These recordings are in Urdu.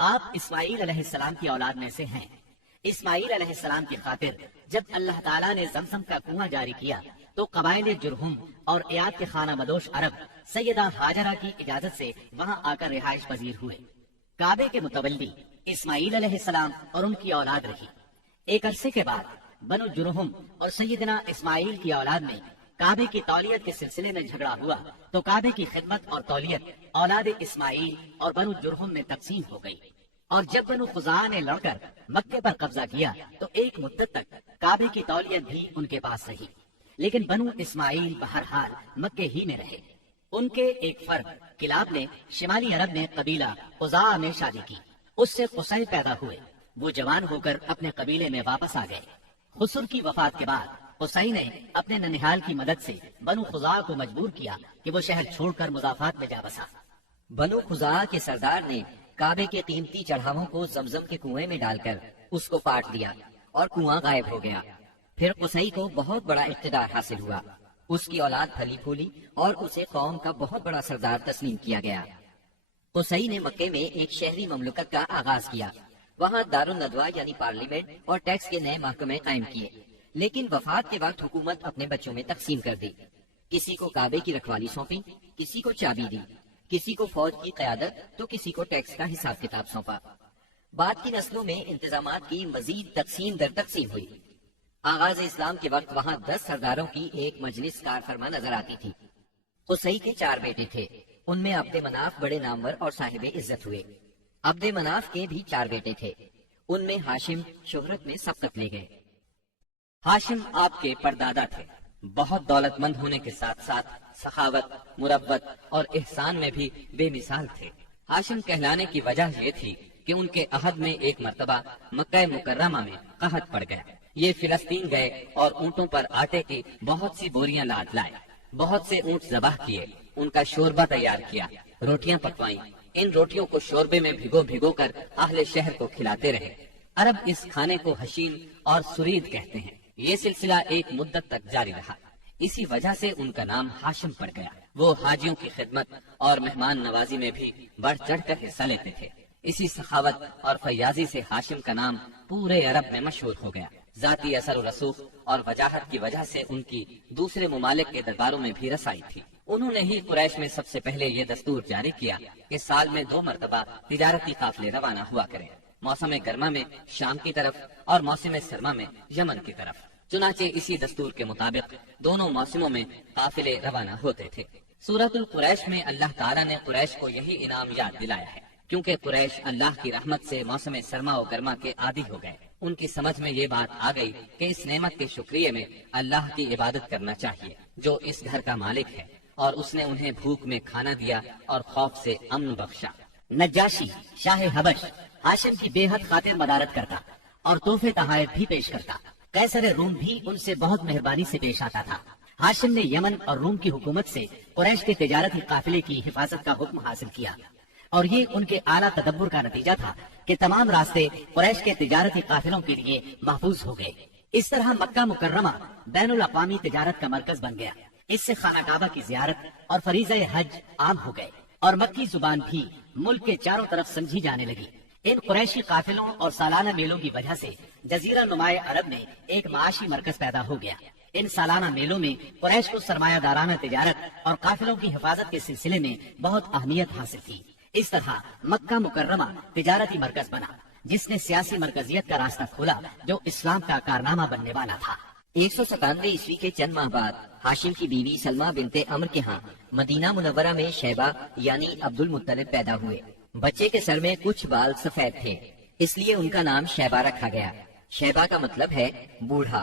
آپ اسماعیل علیہ السلام کی اولاد میں سے ہیں۔ اسماعیل علیہ السلام کی خاطر جب اللہ تعالیٰ نے زمزم کا کنواں جاری کیا تو قبائل جرہم اور ایاد کے خانہ بدوش عرب سیدہ ہاجرہ کی اجازت سے وہاں آ کر رہائش پذیر ہوئے۔ کعبے کے متولی اسماعیل علیہ السلام اور ان کی اولاد رہی۔ ایک عرصے کے بعد بنو جرہم اور سیدنا اسماعیل کی اولاد میں کعبے کی تولیت کے سلسلے میں جھگڑا ہوا تو کعبے کی خدمت اور تولیت اولاد اسماعیل اور بنو جرہم میں تقسیم ہو گئی، اور جب بنو خزاعہ نے لڑ کر مکے پر قبضہ کیا تو ایک مدت تک کعبے کی تولیت بھی ان کے پاس رہی، لیکن بنو اسماعیل بہرحال مکے ہی میں رہے۔ ان کے ایک فرد کلاب نے شمالی عرب میں قبیلہ خزاعہ میں شادی کی، اس سے قصی پیدا ہوئے۔ وہ جوان ہو کر اپنے قبیلے میں واپس آ گئے۔ خسر کی وفات کے بعد قصی نے اپنے ننہال کی مدد سے بنو خزاعہ کو مجبور کیا کہ وہ شہر چھوڑ کر مضافات میں جا بسا۔ بنو خزاعہ کے سردار نے کعبے کے قیمتی چڑھاووں کو زمزم کے کنویں میں ڈال کر اس کو پاٹ دیا اور کنواں غائب ہو گیا۔ پھر قصی کو بہت بڑا اقتدار حاصل ہوا، اس کی اولاد پھلی پھولی اور اسے قوم کا بہت بڑا سردار تسلیم کیا گیا۔ قصی نے مکے میں ایک شہری مملکت کا آغاز کیا، وہاں دارالندوہ یعنی پارلیمنٹ اور ٹیکس کے نئے محکمے قائم کیے، لیکن وفات کے وقت حکومت اپنے بچوں میں تقسیم کر دی۔ کسی کو کعبے کی رکھوالی سونپی، کسی کو چابی دی، کسی کو فوج کی قیادت تو کسی کو ٹیکس کا حساب کتاب سونپا۔ بعد کی نسلوں میں انتظامات کی مزید تقسیم در تقسیم ہوئی۔ آغاز اسلام کے وقت وہاں 10 سرداروں کی ایک مجلس کار فرما نظر آتی تھی۔ قصی کے 4 بیٹے تھے، ان میں عبد مناف بڑے نامور اور صاحب عزت ہوئے۔ عبد مناف کے بھی 4 بیٹے تھے، ان میں ہاشم شہرت میں سبقت لے گئے۔ ہاشم آپ کے پردادا تھے، بہت دولت مند ہونے کے ساتھ ساتھ سخاوت، مربت اور احسان میں بھی بے مثال تھے۔ ہاشم کہلانے کی وجہ یہ تھی کہ ان کے عہد میں ایک مرتبہ مکہ مکرمہ میں قحط پڑ گیا۔ یہ فلسطین گئے اور اونٹوں پر آٹے کی بہت سی بوریاں لاد لائے، بہت سے اونٹ ذبح کیے، ان کا شوربہ تیار کیا، روٹیاں پکوائیں۔ ان روٹیوں کو شوربے میں بھگو بھگو کر اہل شہر کو کھلاتے رہے۔ عرب اس کھانے کو حشیم اور سرید کہتے ہیں۔ یہ سلسلہ ایک مدت تک جاری رہا، اسی وجہ سے ان کا نام ہاشم پڑ گیا۔ وہ حاجیوں کی خدمت اور مہمان نوازی میں بھی بڑھ چڑھ کر حصہ لیتے تھے۔ اسی سخاوت اور فیاضی سے ہاشم کا نام پورے عرب میں مشہور ہو گیا۔ ذاتی اثر و رسوخ اور وجاہت کی وجہ سے ان کی دوسرے ممالک کے درباروں میں بھی رسائی تھی۔ انہوں نے ہی قریش میں سب سے پہلے یہ دستور جاری کیا کہ سال میں 2 مرتبہ تجارتی قافلے روانہ ہوا کریں، موسم گرما میں شام کی طرف اور موسم سرما میں یمن کی طرف۔ چنانچہ اسی دستور کے مطابق دونوں موسموں میں قافلے روانہ ہوتے تھے۔ سورۃ القریش میں اللہ تعالیٰ نے قریش کو یہی انعام یاد دلایا ہے، کیونکہ قریش اللہ کی رحمت سے موسم سرما و گرما کے عادی ہو گئے۔ ان کی سمجھ میں یہ بات آ گئی کہ اس نعمت کے شکریہ میں اللہ کی عبادت کرنا چاہیے جو اس گھر کا مالک ہے، اور اس نے انہیں بھوک میں کھانا دیا اور خوف سے امن بخشا۔ نجاشی شاہ حبش ہاشم کی بے حد خاطر مدارت کرتا اور تحفے تحائف بھی پیش کرتا۔ قیصر روم بھی ان سے بہت مہربانی سے پیش آتا تھا۔ ہاشم نے یمن اور روم کی حکومت سے قریش کے تجارتی قافلے کی حفاظت کا حکم حاصل کیا، اور یہ ان کے اعلیٰ تدبر کا نتیجہ تھا کہ تمام راستے قریش کے تجارتی قافلوں کے لیے محفوظ ہو گئے۔ اس طرح مکہ مکرمہ بین الاقوامی تجارت کا مرکز بن گیا۔ اس سے خانہ کعبہ کی زیارت اور فریضہ حج عام ہو گئے، اور مکی زبان بھی ملک کے چاروں طرف سمجھی جانے لگی۔ ان قریشی قافلوں اور سالانہ میلوں کی وجہ سے جزیرہ نمائے عرب میں ایک معاشی مرکز پیدا ہو گیا۔ ان سالانہ میلوں میں قریش کو سرمایہ دارانہ تجارت اور قافلوں کی حفاظت کے سلسلے میں بہت اہمیت حاصل تھی۔ اس طرح مکہ مکرمہ تجارتی مرکز بنا، جس نے سیاسی مرکزیت کا راستہ کھولا جو اسلام کا کارنامہ بننے والا تھا۔ 197 عیسوی کے چند ماہ بعد ہاشم کی بیوی سلمہ بنت عمر کے ہاں مدینہ منورہ میں شیبہ یعنی عبد المطلب پیدا ہوئے۔ بچے کے سر میں کچھ بال سفید تھے، اس لیے ان کا نام شیبہ رکھا گیا۔ شیبہ کا مطلب ہے بوڑھا۔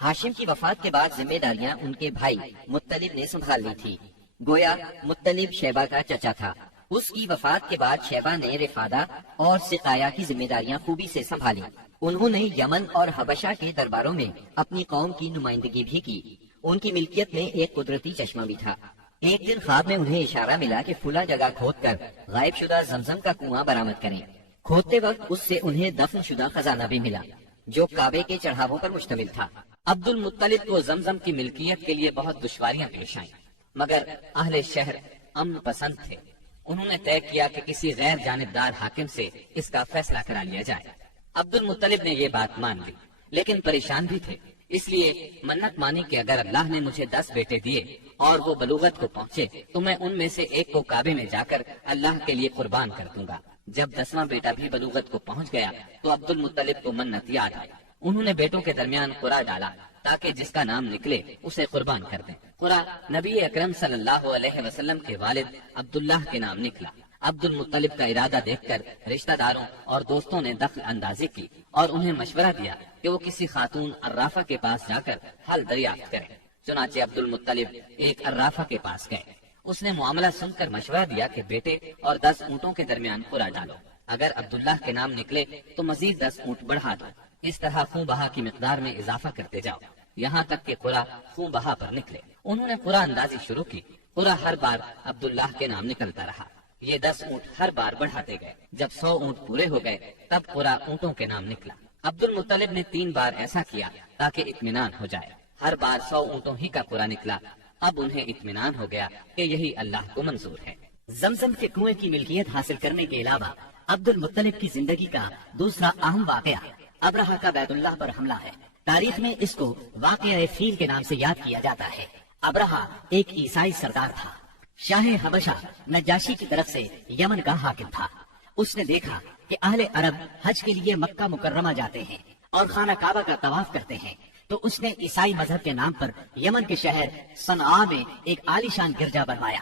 ہاشم کی وفات کے بعد ذمہ داریاں ان کے بھائی مطلب نے سنبھال لی تھی، گویا مطلب شیبہ کا چچا تھا۔ اس کی وفات کے بعد شیبہ نے رفادہ اور سقایا کی ذمہ داریاں خوبی سے سنبھالی۔ انہوں نے یمن اور حبشہ کے درباروں میں اپنی قوم کی نمائندگی بھی کی۔ ان کی ملکیت میں ایک قدرتی چشمہ بھی تھا۔ ایک دن خواب میں انہیں اشارہ ملا کہ فلاں جگہ کھود کر غائب شدہ زمزم کا کنواں برآمد کریں۔ کھودتے وقت اس سے انہیں دفن شدہ خزانہ بھی ملا جو کعبے کے چڑھاووں پر مشتمل تھا۔ عبد المطلب کو زمزم کی ملکیت کے لیے بہت دشواریاں پیش آئیں، مگر اہل شہر امن پسند تھے۔ انہوں نے طے کیا کہ کسی غیر جانبدار حاکم سے اس کا فیصلہ کرا لیا جائے۔ عبد المطلب نے یہ بات مان لی، لیکن پریشان بھی تھے، اس لیے منت مانی کہ اگر اللہ نے مجھے 10 بیٹے دیے اور وہ بلوغت کو پہنچے تو میں ان میں سے ایک کو کعبے میں جا کر اللہ کے لیے قربان کر دوں گا۔ جب 10واں بیٹا بھی بلوغت کو پہنچ گیا تو عبد المطلب کو منت یاد آئی۔ انہوں نے بیٹوں کے درمیان قرعہ ڈالا تاکہ جس کا نام نکلے اسے قربان کر دیں۔ قرعہ نبی اکرم صلی اللہ علیہ وسلم کے والد عبداللہ کے نام نکلا۔ عبد المطلب کا ارادہ دیکھ کر رشتہ داروں اور دوستوں نے دخل اندازی کی اور انہیں مشورہ دیا کہ وہ کسی خاتون عرافہ کے پاس جا کر حل دریافت کریں۔ چنانچہ عبد المطلب ایک عرافہ کے پاس گئے۔ اس نے معاملہ سن کر مشورہ دیا کہ بیٹے اور 10 اونٹوں کے درمیان قرعہ ڈالو، اگر عبداللہ کے نام نکلے تو مزید 10 اونٹ بڑھا دو، اس طرح خون بہا کی مقدار میں اضافہ کرتے جاؤ یہاں تک کہ قرعہ خون بہا پر نکلے۔ انہوں نے قرعہ اندازی شروع کی۔ قرعہ ہر بار عبداللہ کے نام نکلتا رہا۔ یہ 10 اونٹ ہر بار بڑھاتے گئے۔ جب 100 اونٹ پورے ہو گئے تب قرعہ اونٹوں کے نام نکلا۔ عبد المطلب نے 3 بار ایسا کیا تاکہ اطمینان ہو جائے۔ ہر بار 100 اونٹوں ہی کا قرعہ نکلا۔ اب انہیں اطمینان ہو گیا کہ یہی اللہ کو منظور ہے۔ زمزم کے کنویں کی ملکیت حاصل کرنے کے علاوہ عبد المطلب کی زندگی کا دوسرا اہم واقعہ ابرہہ کا بیت اللہ پر حملہ ہے۔ تاریخ میں اس کو واقعہ فیل کے نام سے یاد کیا جاتا ہے۔ ابرہہ ایک عیسائی سردار تھا۔ شاہ حبشہ نجاشی کی طرف سے یمن کا حاکم تھا۔ اس نے دیکھا کہ اہل عرب حج کے لیے مکہ مکرمہ جاتے ہیں اور خانہ کعبہ کا طواف کرتے ہیں، تو اس نے عیسائی مذہب کے نام پر یمن کے شہر صنعاء میں ایک عالیشان گرجا بنوایا۔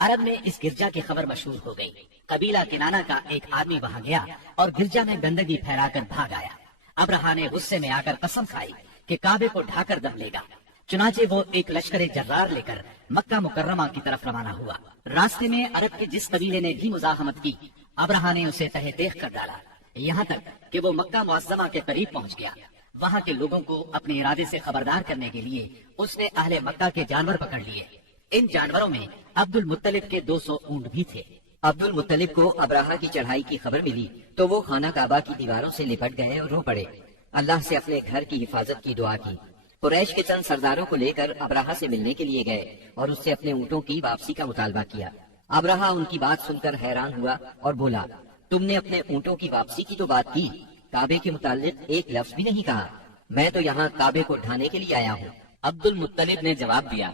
عرب میں اس گرجا کی خبر مشہور ہو گئی۔ قبیلہ کنانہ کا ایک آدمی وہاں گیا اور گرجا میں گندگی پھیلا کر بھاگ آیا۔ ابرہہ نے غصے میں آ کر قسم کھائی کہ کعبے کو ڈھا کر دم لے گا۔ چنانچہ وہ ایک لشکر جرار لے کر مکہ مکرمہ کی طرف روانہ ہوا۔ راستے میں عرب کے جس قبیلے نے بھی مزاحمت کی، ابرہہ نے اسے تہہ دیکھ کر ڈالا، یہاں تک کہ وہ مکہ معظمہ کے قریب پہنچ گیا۔ وہاں کے لوگوں کو اپنے ارادے سے خبردار کرنے کے لیے اس نے اہل مکہ کے جانور پکڑ لیے۔ ان جانوروں میں عبد المطلب کے 200 اونٹ بھی تھے۔ عبد المطلب کو ابرہہ کی چڑھائی کی خبر ملی تو وہ خانہ کعبہ کی دیواروں سے لپٹ گئے اور رو پڑے۔ اللہ سے اپنے گھر کی حفاظت کی دعا کی۔ قریش کے چند سرداروں کو لے کر ابرہہ سے ملنے کے لیے گئے اور اس سے اپنے اونٹوں کی واپسی کا مطالبہ کیا۔ ابرہہ ان کی بات سن کر حیران ہوا اور بولا، تم نے اپنے اونٹوں کی واپسی کی تو بات کی، کعبے کے متعلق ایک لفظ بھی نہیں کہا۔ میں تو یہاں کعبے کو ڈھانے کے لیے آیا ہوں۔ عبد المطلب نے جواب دیا،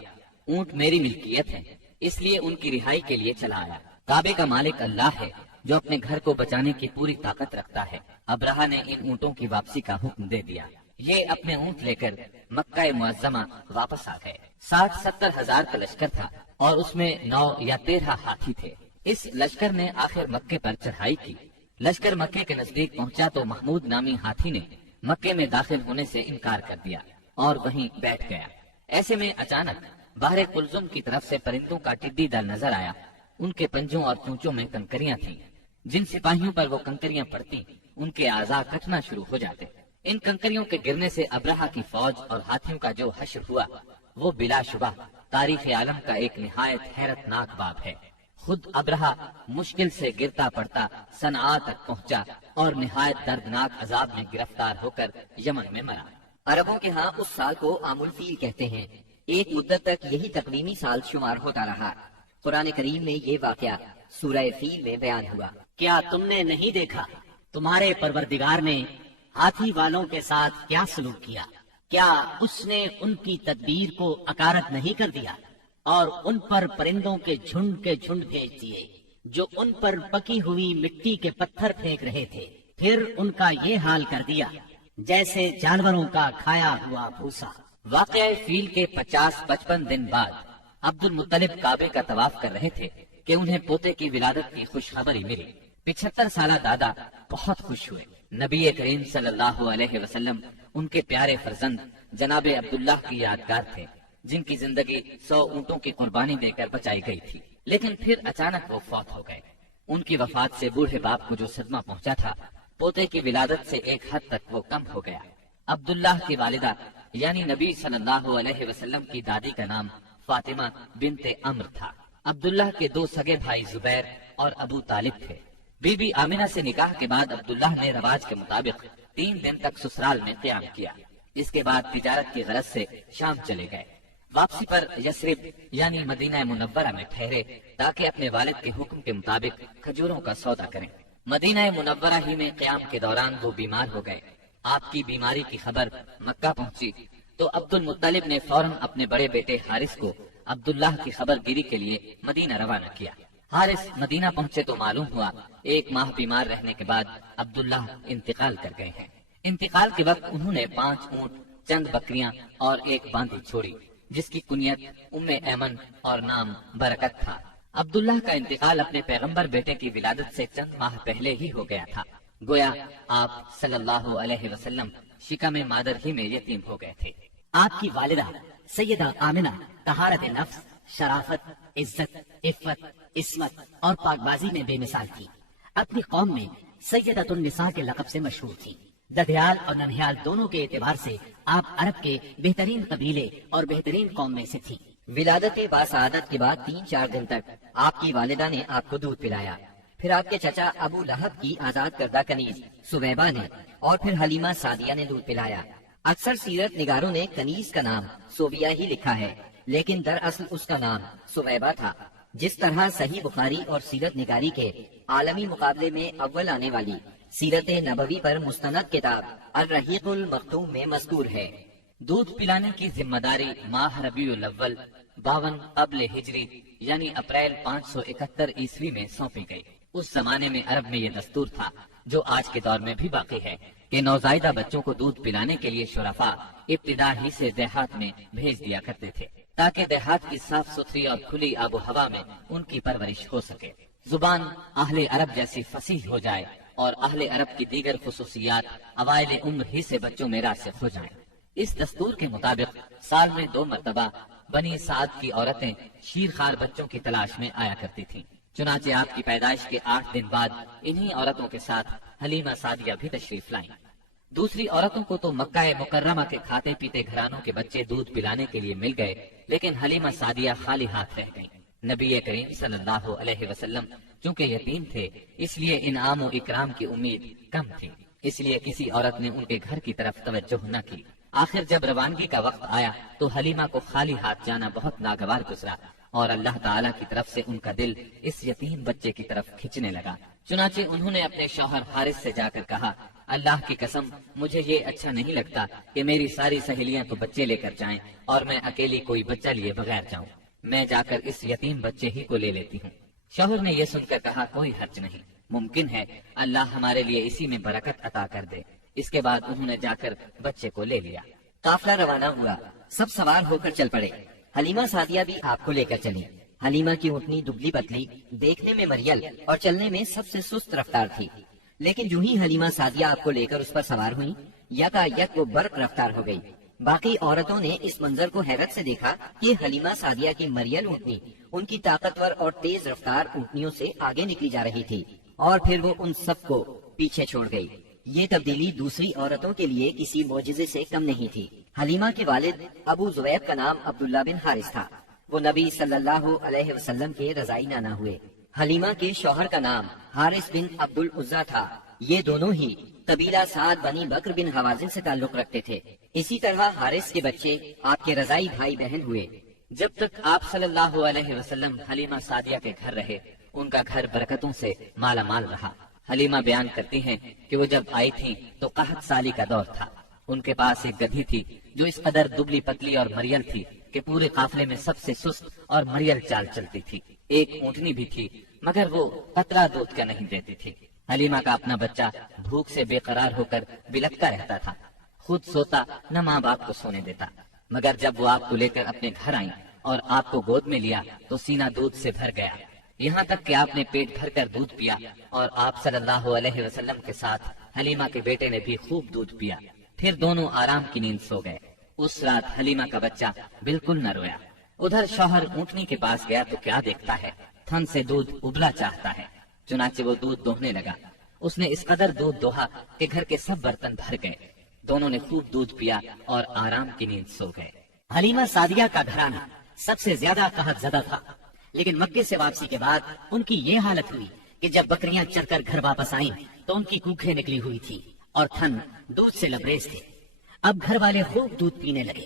اونٹ میری ملکیت ہے، اس لیے ان کی رہائی کے لیے چلا آیا۔ کعبے کا مالک اللہ ہے جو اپنے گھر کو بچانے کی پوری طاقت رکھتا ہے۔ ابرہہ نے ان اونٹوں کی واپسی کا حکم دے دیا۔ یہ اپنے اونٹ لے کر مکہ معظمہ واپس آ گئے۔ 60-70 ہزار کا لشکر تھا اور اس میں 9 یا 13 ہاتھی تھے۔ اس لشکر نے آخر مکے پر چڑھائی کی۔ لشکر مکے کے نزدیک پہنچا تو محمود نامی ہاتھی نے مکے میں داخل ہونے سے انکار کر دیا اور وہیں بیٹھ گیا۔ ایسے میں اچانک باہر کلزم کی طرف سے پرندوں کا ٹڈی دل نظر آیا۔ ان کے پنجوں اور چونچوں میں کنکریاں تھیں۔ جن سپاہیوں پر وہ کنکریاں پڑتی ان کے اعضاء کٹنا شروع ہو جاتے۔ ان کنکریوں کے گرنے سے ابرہہ کی فوج اور ہاتھیوں کا جو حشر ہوا وہ بلا شبہ تاریخ عالم کا ایک نہایت حیرت ناک باب ہے۔ خود ابرہہ مشکل سے گرتا پڑتا صنعاء تک پہنچا اور نہایت دردناک عذاب میں گرفتار ہو کر یمن میں مرا۔ عربوں کے ہاں اس سال کو عام الفیل کہتے ہیں۔ ایک مدت تک یہی تقویمی سال شمار ہوتا رہا۔ قرآن کریم میں یہ واقعہ سورہ فیل میں بیان ہوا۔ کیا تم نے نہیں دیکھا تمہارے پروردگار نے ہاتھی والوں کے ساتھ کیا سلوک کیا؟ کیا اس نے ان کی تدبیر کو اکارت نہیں کر دیا اور ان پر پرندوں کے جھنڈ بھیج دیے جو ان پر پکی ہوئی مٹی کے پتھر پھینک رہے تھے؟ پھر ان کا یہ حال کر دیا جیسے جانوروں کا کھایا ہوا بھوسا۔ واقعہ فیل کے 50-55 دن بعد عبد المطلب کعبے کا طواف کر رہے تھے کہ انہیں پوتے کی ولادت کی خوشخبری ملی۔ 75 سالہ دادا بہت خوش ہوئے۔ نبی کریم صلی اللہ علیہ وسلم ان کے پیارے فرزند جناب عبداللہ کی یادگار تھے، جن کی زندگی 100 اونٹوں کی قربانی دے کر بچائی گئی تھی، لیکن پھر اچانک وہ فوت ہو گئے۔ ان کی وفات سے بوڑھے باپ کو جو صدمہ پہنچا تھا، پوتے کی ولادت سے ایک حد تک وہ کم ہو گیا۔ عبداللہ کی والدہ یعنی نبی صلی اللہ علیہ وسلم کی دادی کا نام فاطمہ بنت عمر تھا۔ عبداللہ کے 2 سگے بھائی زبیر اور ابو طالب تھے۔ بی بی آمنہ سے نکاح کے بعد عبداللہ نے رواج کے مطابق 3 دن تک سسرال میں قیام کیا۔ اس کے بعد تجارت کی غرض سے شام چلے گئے۔ واپسی پر یثرب یعنی مدینہ منورہ میں ٹھہرے تاکہ اپنے والد کے حکم کے مطابق کھجوروں کا سودا کریں۔ مدینہ منورہ ہی میں قیام کے دوران وہ بیمار ہو گئے۔ آپ کی بیماری کی خبر مکہ پہنچی تو عبد المطلب نے فوراً اپنے بڑے بیٹے حارث کو عبداللہ کی خبر گیری کے لیے مدینہ روانہ کیا۔ حارث مدینہ پہنچے تو معلوم ہوا 1 ماہ بیمار رہنے کے بعد عبداللہ انتقال کر گئے ہیں۔ انتقال کے وقت انہوں نے 5 اونٹ، چند بکریاں اور 1 باندی چھوڑی، جس کی کنیت ام ایمن اور نام برکت تھا۔ عبداللہ کا انتقال اپنے پیغمبر بیٹے کی ولادت سے چند ماہ پہلے ہی ہو گیا تھا۔ گویا آپ صلی اللہ علیہ وسلم شکم مادر ہی میں یتیم ہو گئے تھے۔ آپ کی والدہ سیدہ آمنہ طہارت نفس، شرافت، عزت، عفت، عصمت اور پاکبازی میں بے مثال تھی۔ اپنی قوم میں سیدۃ النساء کے لقب سے مشہور تھی۔ ددھیال اور ننھیال دونوں کے اعتبار سے آپ عرب کے بہترین قبیلے اور بہترین قوم میں سے تھی۔ ولادت باسعادت کے بعد 3-4 دن تک آپ کی والدہ نے آپ کو دودھ پلایا، پھر آپ کے چچا ابو لہب کی آزاد کردہ کنیز سویبہ نے، اور پھر حلیمہ سعدیہ نے دودھ پلایا۔ اکثر سیرت نگاروں نے کنیز کا نام سوبیہ ہی لکھا ہے، لیکن دراصل اس کا نام سویبہ تھا۔ جس طرح صحیح بخاری اور سیرت نگاری کے عالمی مقابلے میں اول آنے والی سیرت نبوی پر مستند کتاب الرحیق المختوم میں مذکور ہے۔ دودھ پلانے کی ذمہ داری ماہ ربیع الاول 52 قبل ہجری یعنی اپریل 571 عیسوی میں سونپی گئی۔ اس زمانے میں عرب میں یہ دستور تھا، جو آج کے دور میں بھی باقی ہے، کہ نوزائیدہ بچوں کو دودھ پلانے کے لیے شرفاء ابتدا ہی سے دیہات میں بھیج دیا کرتے تھے، تاکہ دیہات کی صاف ستھری اور کھلی آب و ہوا میں ان کی پرورش ہو سکے، زبان اہل عرب جیسی فصیح ہو جائے اور اہل عرب کی دیگر خصوصیات اوائل عمر ہی سے بچوں میں راسخ ہو جائیں۔ اس دستور کے مطابق سال میں 2 مرتبہ بنی سعد کی عورتیں شیرخوار بچوں کی تلاش میں آیا کرتی تھیں۔ چنانچہ آپ کی پیدائش کے 8 دن بعد انہی عورتوں کے ساتھ حلیمہ سعدیہ بھی تشریف لائیں۔ دوسری عورتوں کو تو مکہ مکرمہ کے کھاتے پیتے گھرانوں کے بچے دودھ پلانے کے لیے مل گئے، لیکن حلیمہ سعدیہ خالی ہاتھ رہ گئیں۔ نبی کریم صلی اللہ علیہ وسلم چونکہ یتیم تھے، اس لیے انعام و اکرام کی امید کم تھی، اس لیے کسی عورت نے ان کے گھر کی طرف توجہ نہ کی۔ آخر جب روانگی کا وقت آیا تو حلیمہ کو خالی ہاتھ جانا بہت ناگوار گزرا، اور اللہ تعالیٰ کی طرف سے ان کا دل اس یتیم بچے کی طرف کھنچنے لگا۔ چنانچہ انہوں نے اپنے شوہر حارث سے جا کر کہا، اللہ کی قسم مجھے یہ اچھا نہیں لگتا کہ میری ساری سہیلیاں تو بچے لے کر جائیں اور میں اکیلی کوئی بچہ لیے بغیر جاؤں، میں جا کر اس یتیم بچے ہی کو لے لیتی ہوں۔ شوہر نے یہ سن کر کہا، کوئی حرج نہیں، ممکن ہے اللہ ہمارے لیے اسی میں برکت عطا کر دے۔ اس کے بعد انہوں نے جا کر بچے کو لے لیا۔ قافلہ روانہ ہوا، سب سوار ہو کر چل پڑے۔ حلیمہ سعدیہ بھی آپ کو لے کر چلی۔ حلیمہ کی اونٹنی دبلی پتلی، دیکھنے میں مریل اور چلنے میں سب سے سست رفتار تھی، لیکن جو ہی حلیمہ سعدیہ آپ کو لے کر اس پر سوار ہوئی، یکایک وہ برق رفتار ہو گئی۔ باقی عورتوں نے اس منظر کو حیرت سے دیکھا کہ حلیمہ سعدیہ کی مریل اونٹنی ان کی طاقتور اور تیز رفتار اونٹنیوں سے آگے نکلی جا رہی تھی، اور پھر وہ ان سب کو پیچھے چھوڑ گئی۔ یہ تبدیلی دوسری عورتوں کے لیے کسی معجزے سے کم نہیں تھی۔ حلیمہ کے والد ابو زبیب کا نام عبداللہ بن حارث تھا، وہ نبی صلی اللہ علیہ وسلم کے رضائی نانا ہوئے۔ حلیمہ کے شوہر کا نام حارث بن عبد العزا تھا، یہ دونوں ہی قبیلہ سعد بنی بکر بن حوازن سے تعلق رکھتے تھے۔ اسی طرح حارث کے بچے آپ کے رضائی بھائی بہن ہوئے۔ جب تک آپ صلی اللہ علیہ وسلم حلیمہ سعدیہ کے گھر رہے، ان کا گھر برکتوں سے مالا مال رہا۔ حلیمہ بیان کرتی ہیں کہ وہ جب آئی تھیں تو قحط سالی کا دور تھا۔ ان کے پاس ایک گدھی تھی جو اس قدر دبلی پتلی اور مریل تھی کہ پورے قافلے میں سب سے سست اور مریل چال چلتی تھی۔ ایک اونٹنی بھی تھی، مگر وہ قطرہ دودھ کا نہیں دیتی تھی۔ حلیمہ کا اپنا بچہ بھوک سے بے قرار ہو کر بلکتا رہتا تھا، خود سوتا نہ ماں باپ کو سونے دیتا، مگر جب وہ آپ کو لے کر اپنے گھر آئیں اور آپ کو گود میں لیا تو سینہ دودھ سے بھر گیا، یہاں تک کہ آپ نے پیٹ بھر کر دودھ پیا، اور آپ صلی اللہ علیہ وسلم کے ساتھ حلیمہ کے بیٹے نے بھی خوب دودھ پیا۔ پھر دونوں آرام کی نیند سو گئے۔ اس رات حلیمہ کا بچہ بالکل نہ رویا۔ ادھر شوہر اونٹنی کے پاس گیا تو کیا دیکھتا ہے، تھن سے دودھ ابلا چاہتا ہے، چنانچہ وہ دودھ دوہنے لگا۔ اس نے اس قدر دودھ دوہا کہ گھر کے سب برتن بھر گئے۔ دونوں نے خوب دودھ پیا اور آرام کی نیند سو گئے۔ حلیمہ سعدیہ کا گھرانہ سب سے زیادہ قحط زدہ تھا، لیکن مکے سے واپسی کے بعد ان کی یہ حالت ہوئی کہ جب بکریاں چر کر گھر واپس آئیں تو ان کی کوکھیں نکلی ہوئی تھی اور تھن دودھ سے لبریز تھے۔ اب گھر والے خوب دودھ پینے لگے۔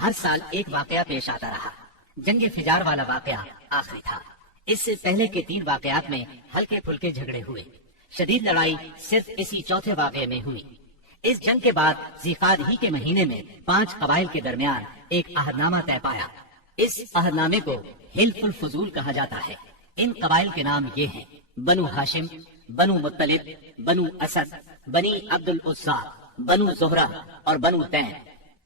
ہر سال ایک واقعہ پیش آتا رہا۔ جنگ فجار والا واقعہ آخری تھا۔ اس سے پہلے کے 3 واقعات میں ہلکے پھلکے جھگڑے ہوئے، شدید لڑائی صرف اسی چوتھے واقعے میں ہوئی۔ اس جنگ کے بعد ذیقعد ہی کے مہینے میں 5 قبائل کے درمیان ایک عہد نامہ طے پایا۔ اس عہد نامے کو حلف الفضول کہا جاتا ہے۔ ان قبائل کے نام یہ ہیں: بنو ہاشم، بنو مطلب، بنو اسد، بنی عبد العزا، بنو زہرہ اور بنو تیم۔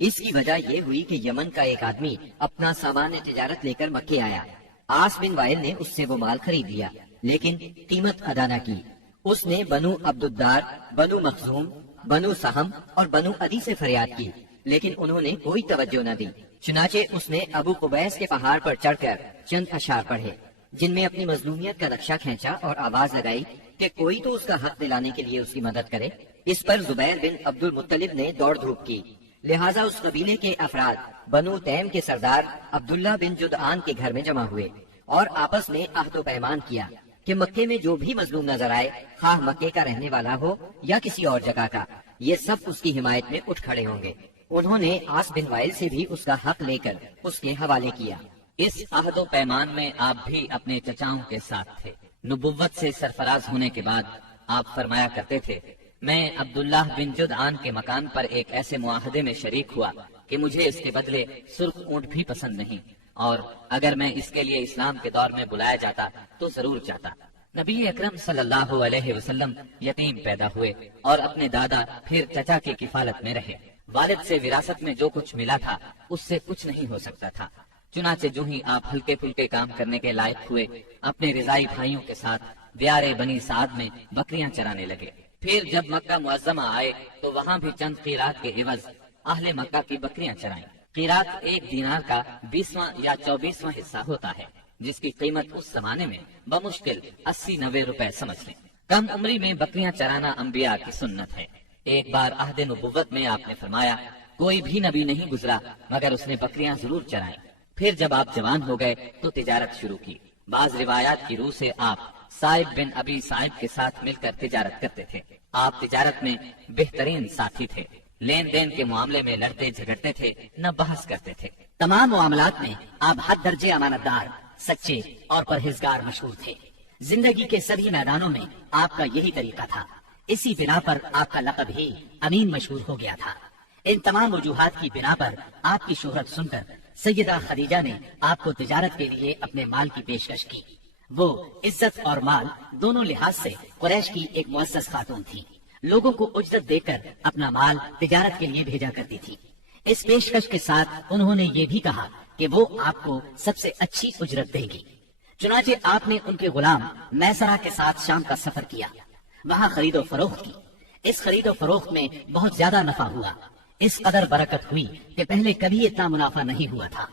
اس کی وجہ یہ ہوئی کہ یمن کا ایک آدمی اپنا سامان تجارت لے کر مکے آیا۔ عاص بن وائل نے اس سے وہ مال خرید لیا، لیکن قیمت ادا نہ کی۔ اس نے بنو عبد الدار، بنو مخزوم، بنو سہم اور بنو عدی سے فریاد کی، لیکن انہوں نے کوئی توجہ نہ دی۔ چنانچہ اس نے ابو قبیس کے پہاڑ پر چڑھ کر چند اشعار پڑھے، جن میں اپنی مظلومیت کا نقشہ کھینچا اور آواز لگائی کہ کوئی تو اس کا حق دلانے کے لیے اس کی مدد کرے۔ اس پر زبیر بن عبد المطلب نے دوڑ دھوپ کی، لہٰذا اس قبیلے کے افراد بنو تیم کے سردار عبداللہ بن جدعان کے گھر میں جمع ہوئے اور آپس میں عہد و پیمان کیا کہ مکے میں جو بھی مظلوم نظر آئے، خواہ مکے کا رہنے والا ہو یا کسی اور جگہ کا، یہ سب اس کی حمایت میں اٹھ کھڑے ہوں گے۔ انہوں نے عاص بن وائل سے بھی اس کا حق لے کر اس کے حوالے کیا۔ اس عہد و پیمان میں آپ بھی اپنے چچاؤں کے ساتھ تھے۔ نبوت سے سرفراز ہونے کے بعد آپ فرمایا کرتے تھے، میں عبداللہ بن جدعان کے مکان پر ایک ایسے معاہدے میں شریک ہوا کہ مجھے اس کے بدلے سرخ اونٹ بھی پسند نہیں، اور اگر میں اس کے لیے اسلام کے دور میں بلایا جاتا تو ضرور جاتا۔ نبی اکرم صلی اللہ علیہ وسلم یتیم پیدا ہوئے اور اپنے دادا پھر چچا کی کفالت میں رہے۔ والد سے وراثت میں جو کچھ ملا تھا اس سے کچھ نہیں ہو سکتا تھا۔ چنانچہ جو ہی آپ ہلکے پھلکے کام کرنے کے لائق ہوئے، اپنے رضائی بھائیوں کے ساتھ دیار بنی سعد میں بکریاں چرانے لگے۔ پھر جب مکہ معظمہ آئے تو وہاں بھی چند قیرات کے عوض اہل مکہ کی بکریاں چرائیں۔ قیرات 1 دینار کا 20واں یا 24واں حصہ ہوتا ہے، جس کی قیمت اس زمانے میں بمشکل 80-90 روپے سمجھ لیں۔ کم عمری میں بکریاں چرانا انبیاء کی سنت ہے۔ ایک بار عہد نبوت میں آپ نے فرمایا، کوئی بھی نبی نہیں گزرا مگر اس نے بکریاں ضرور چرائیں۔ پھر جب آپ جوان ہو گئے تو تجارت شروع کی۔ بعض روایات کی روح سے آپ صائب بن ابی صائب کے ساتھ مل کر تجارت کرتے تھے۔ آپ تجارت میں بہترین ساتھی تھے، لین دین کے معاملے میں لڑتے جھگڑتے تھے، نہ بحث کرتے تھے۔ تمام معاملات میں آپ حد درجے امانت دار، سچے اور پرہیزگار مشہور تھے۔ زندگی کے سبھی میدانوں میں آپ کا یہی طریقہ تھا۔ اسی بنا پر آپ کا لقب ہی امین مشہور ہو گیا تھا۔ ان تمام وجوہات کی بنا پر آپ کی شہرت سن کر سیدہ خدیجہ نے آپ کو تجارت کے لیے اپنے مال کی پیشکش کی۔ وہ عزت اور مال دونوں لحاظ سے قریش کی ایک معزز خاتون تھی۔ لوگوں کو اجرت دے کر اپنا مال تجارت کے لیے بھیجا کرتی تھی۔ اس پیشکش کے ساتھ انہوں نے یہ بھی کہا کہ وہ آپ کو سب سے اچھی اجرت دے گی۔ چنانچہ آپ نے ان کے غلام میسرہ کے ساتھ شام کا سفر کیا، وہاں خرید و فروخت کی۔ اس خرید و فروخت میں بہت زیادہ نفع ہوا، اس قدر برکت ہوئی کہ پہلے کبھی اتنا منافع نہیں ہوا تھا۔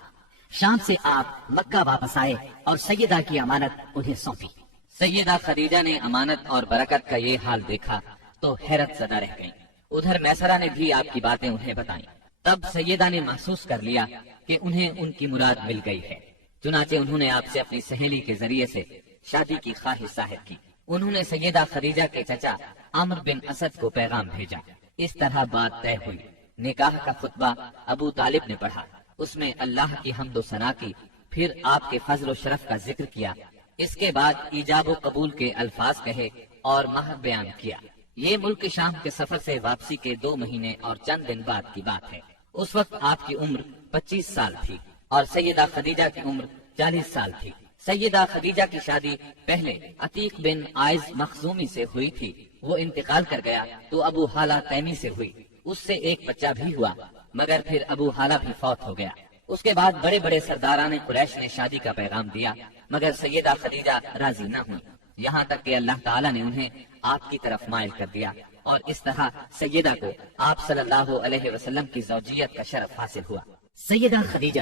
شام سے آپ مکہ واپس آئے اور سیدہ کی امانت انہیں سونپی۔ سیدہ خدیجہ نے امانت اور برکت کا یہ حال دیکھا تو حیرت زدہ رہ گئیں۔ ادھر میسرہ نے بھی آپ کی باتیں انہیں بتائیں۔ تب سیدہ نے محسوس کر لیا کہ انہیں ان کی مراد مل گئی ہے۔ چنانچہ انہوں نے آپ سے اپنی سہیلی کے ذریعے سے شادی کی خواہش ظاہر کی۔ انہوں نے سیدہ خدیجہ کے چچا عمر بن اسد کو پیغام بھیجا۔ اس طرح بات طے ہوئی۔ نکاح کا خطبہ ابو طالب نے پڑھا، اس میں اللہ کی حمد و ثنا کی، پھر آپ کے فضل و شرف کا ذکر کیا۔ اس کے بعد ایجاب و قبول کے الفاظ کہے اور مہر بیان کیا۔ یہ ملک شام کے سفر سے واپسی کے 2 مہینے اور چند دن بعد کی بات ہے۔ اس وقت آپ کی عمر 25 سال تھی اور سیدہ خدیجہ کی عمر 40 سال تھی۔ سیدہ خدیجہ کی شادی پہلے عتیق بن عائز مخزومی سے ہوئی تھی۔ وہ انتقال کر گیا تو ابو حالہ تیمی سے ہوئی، اس سے ایک بچہ بھی ہوا، مگر پھر ابو حالہ بھی فوت ہو گیا۔ اس کے بعد بڑے بڑے سرداران قریش نے شادی کا پیغام دیا، مگر سیدہ خدیجہ راضی نہ ہوئی، یہاں تک کہ اللہ تعالیٰ نے انہیں آپ کی طرف مائل کر دیا، اور اس طرح سیدہ کو آپ صلی اللہ علیہ وسلم کی زوجیت کا شرف حاصل ہوا۔ سیدہ خدیجہ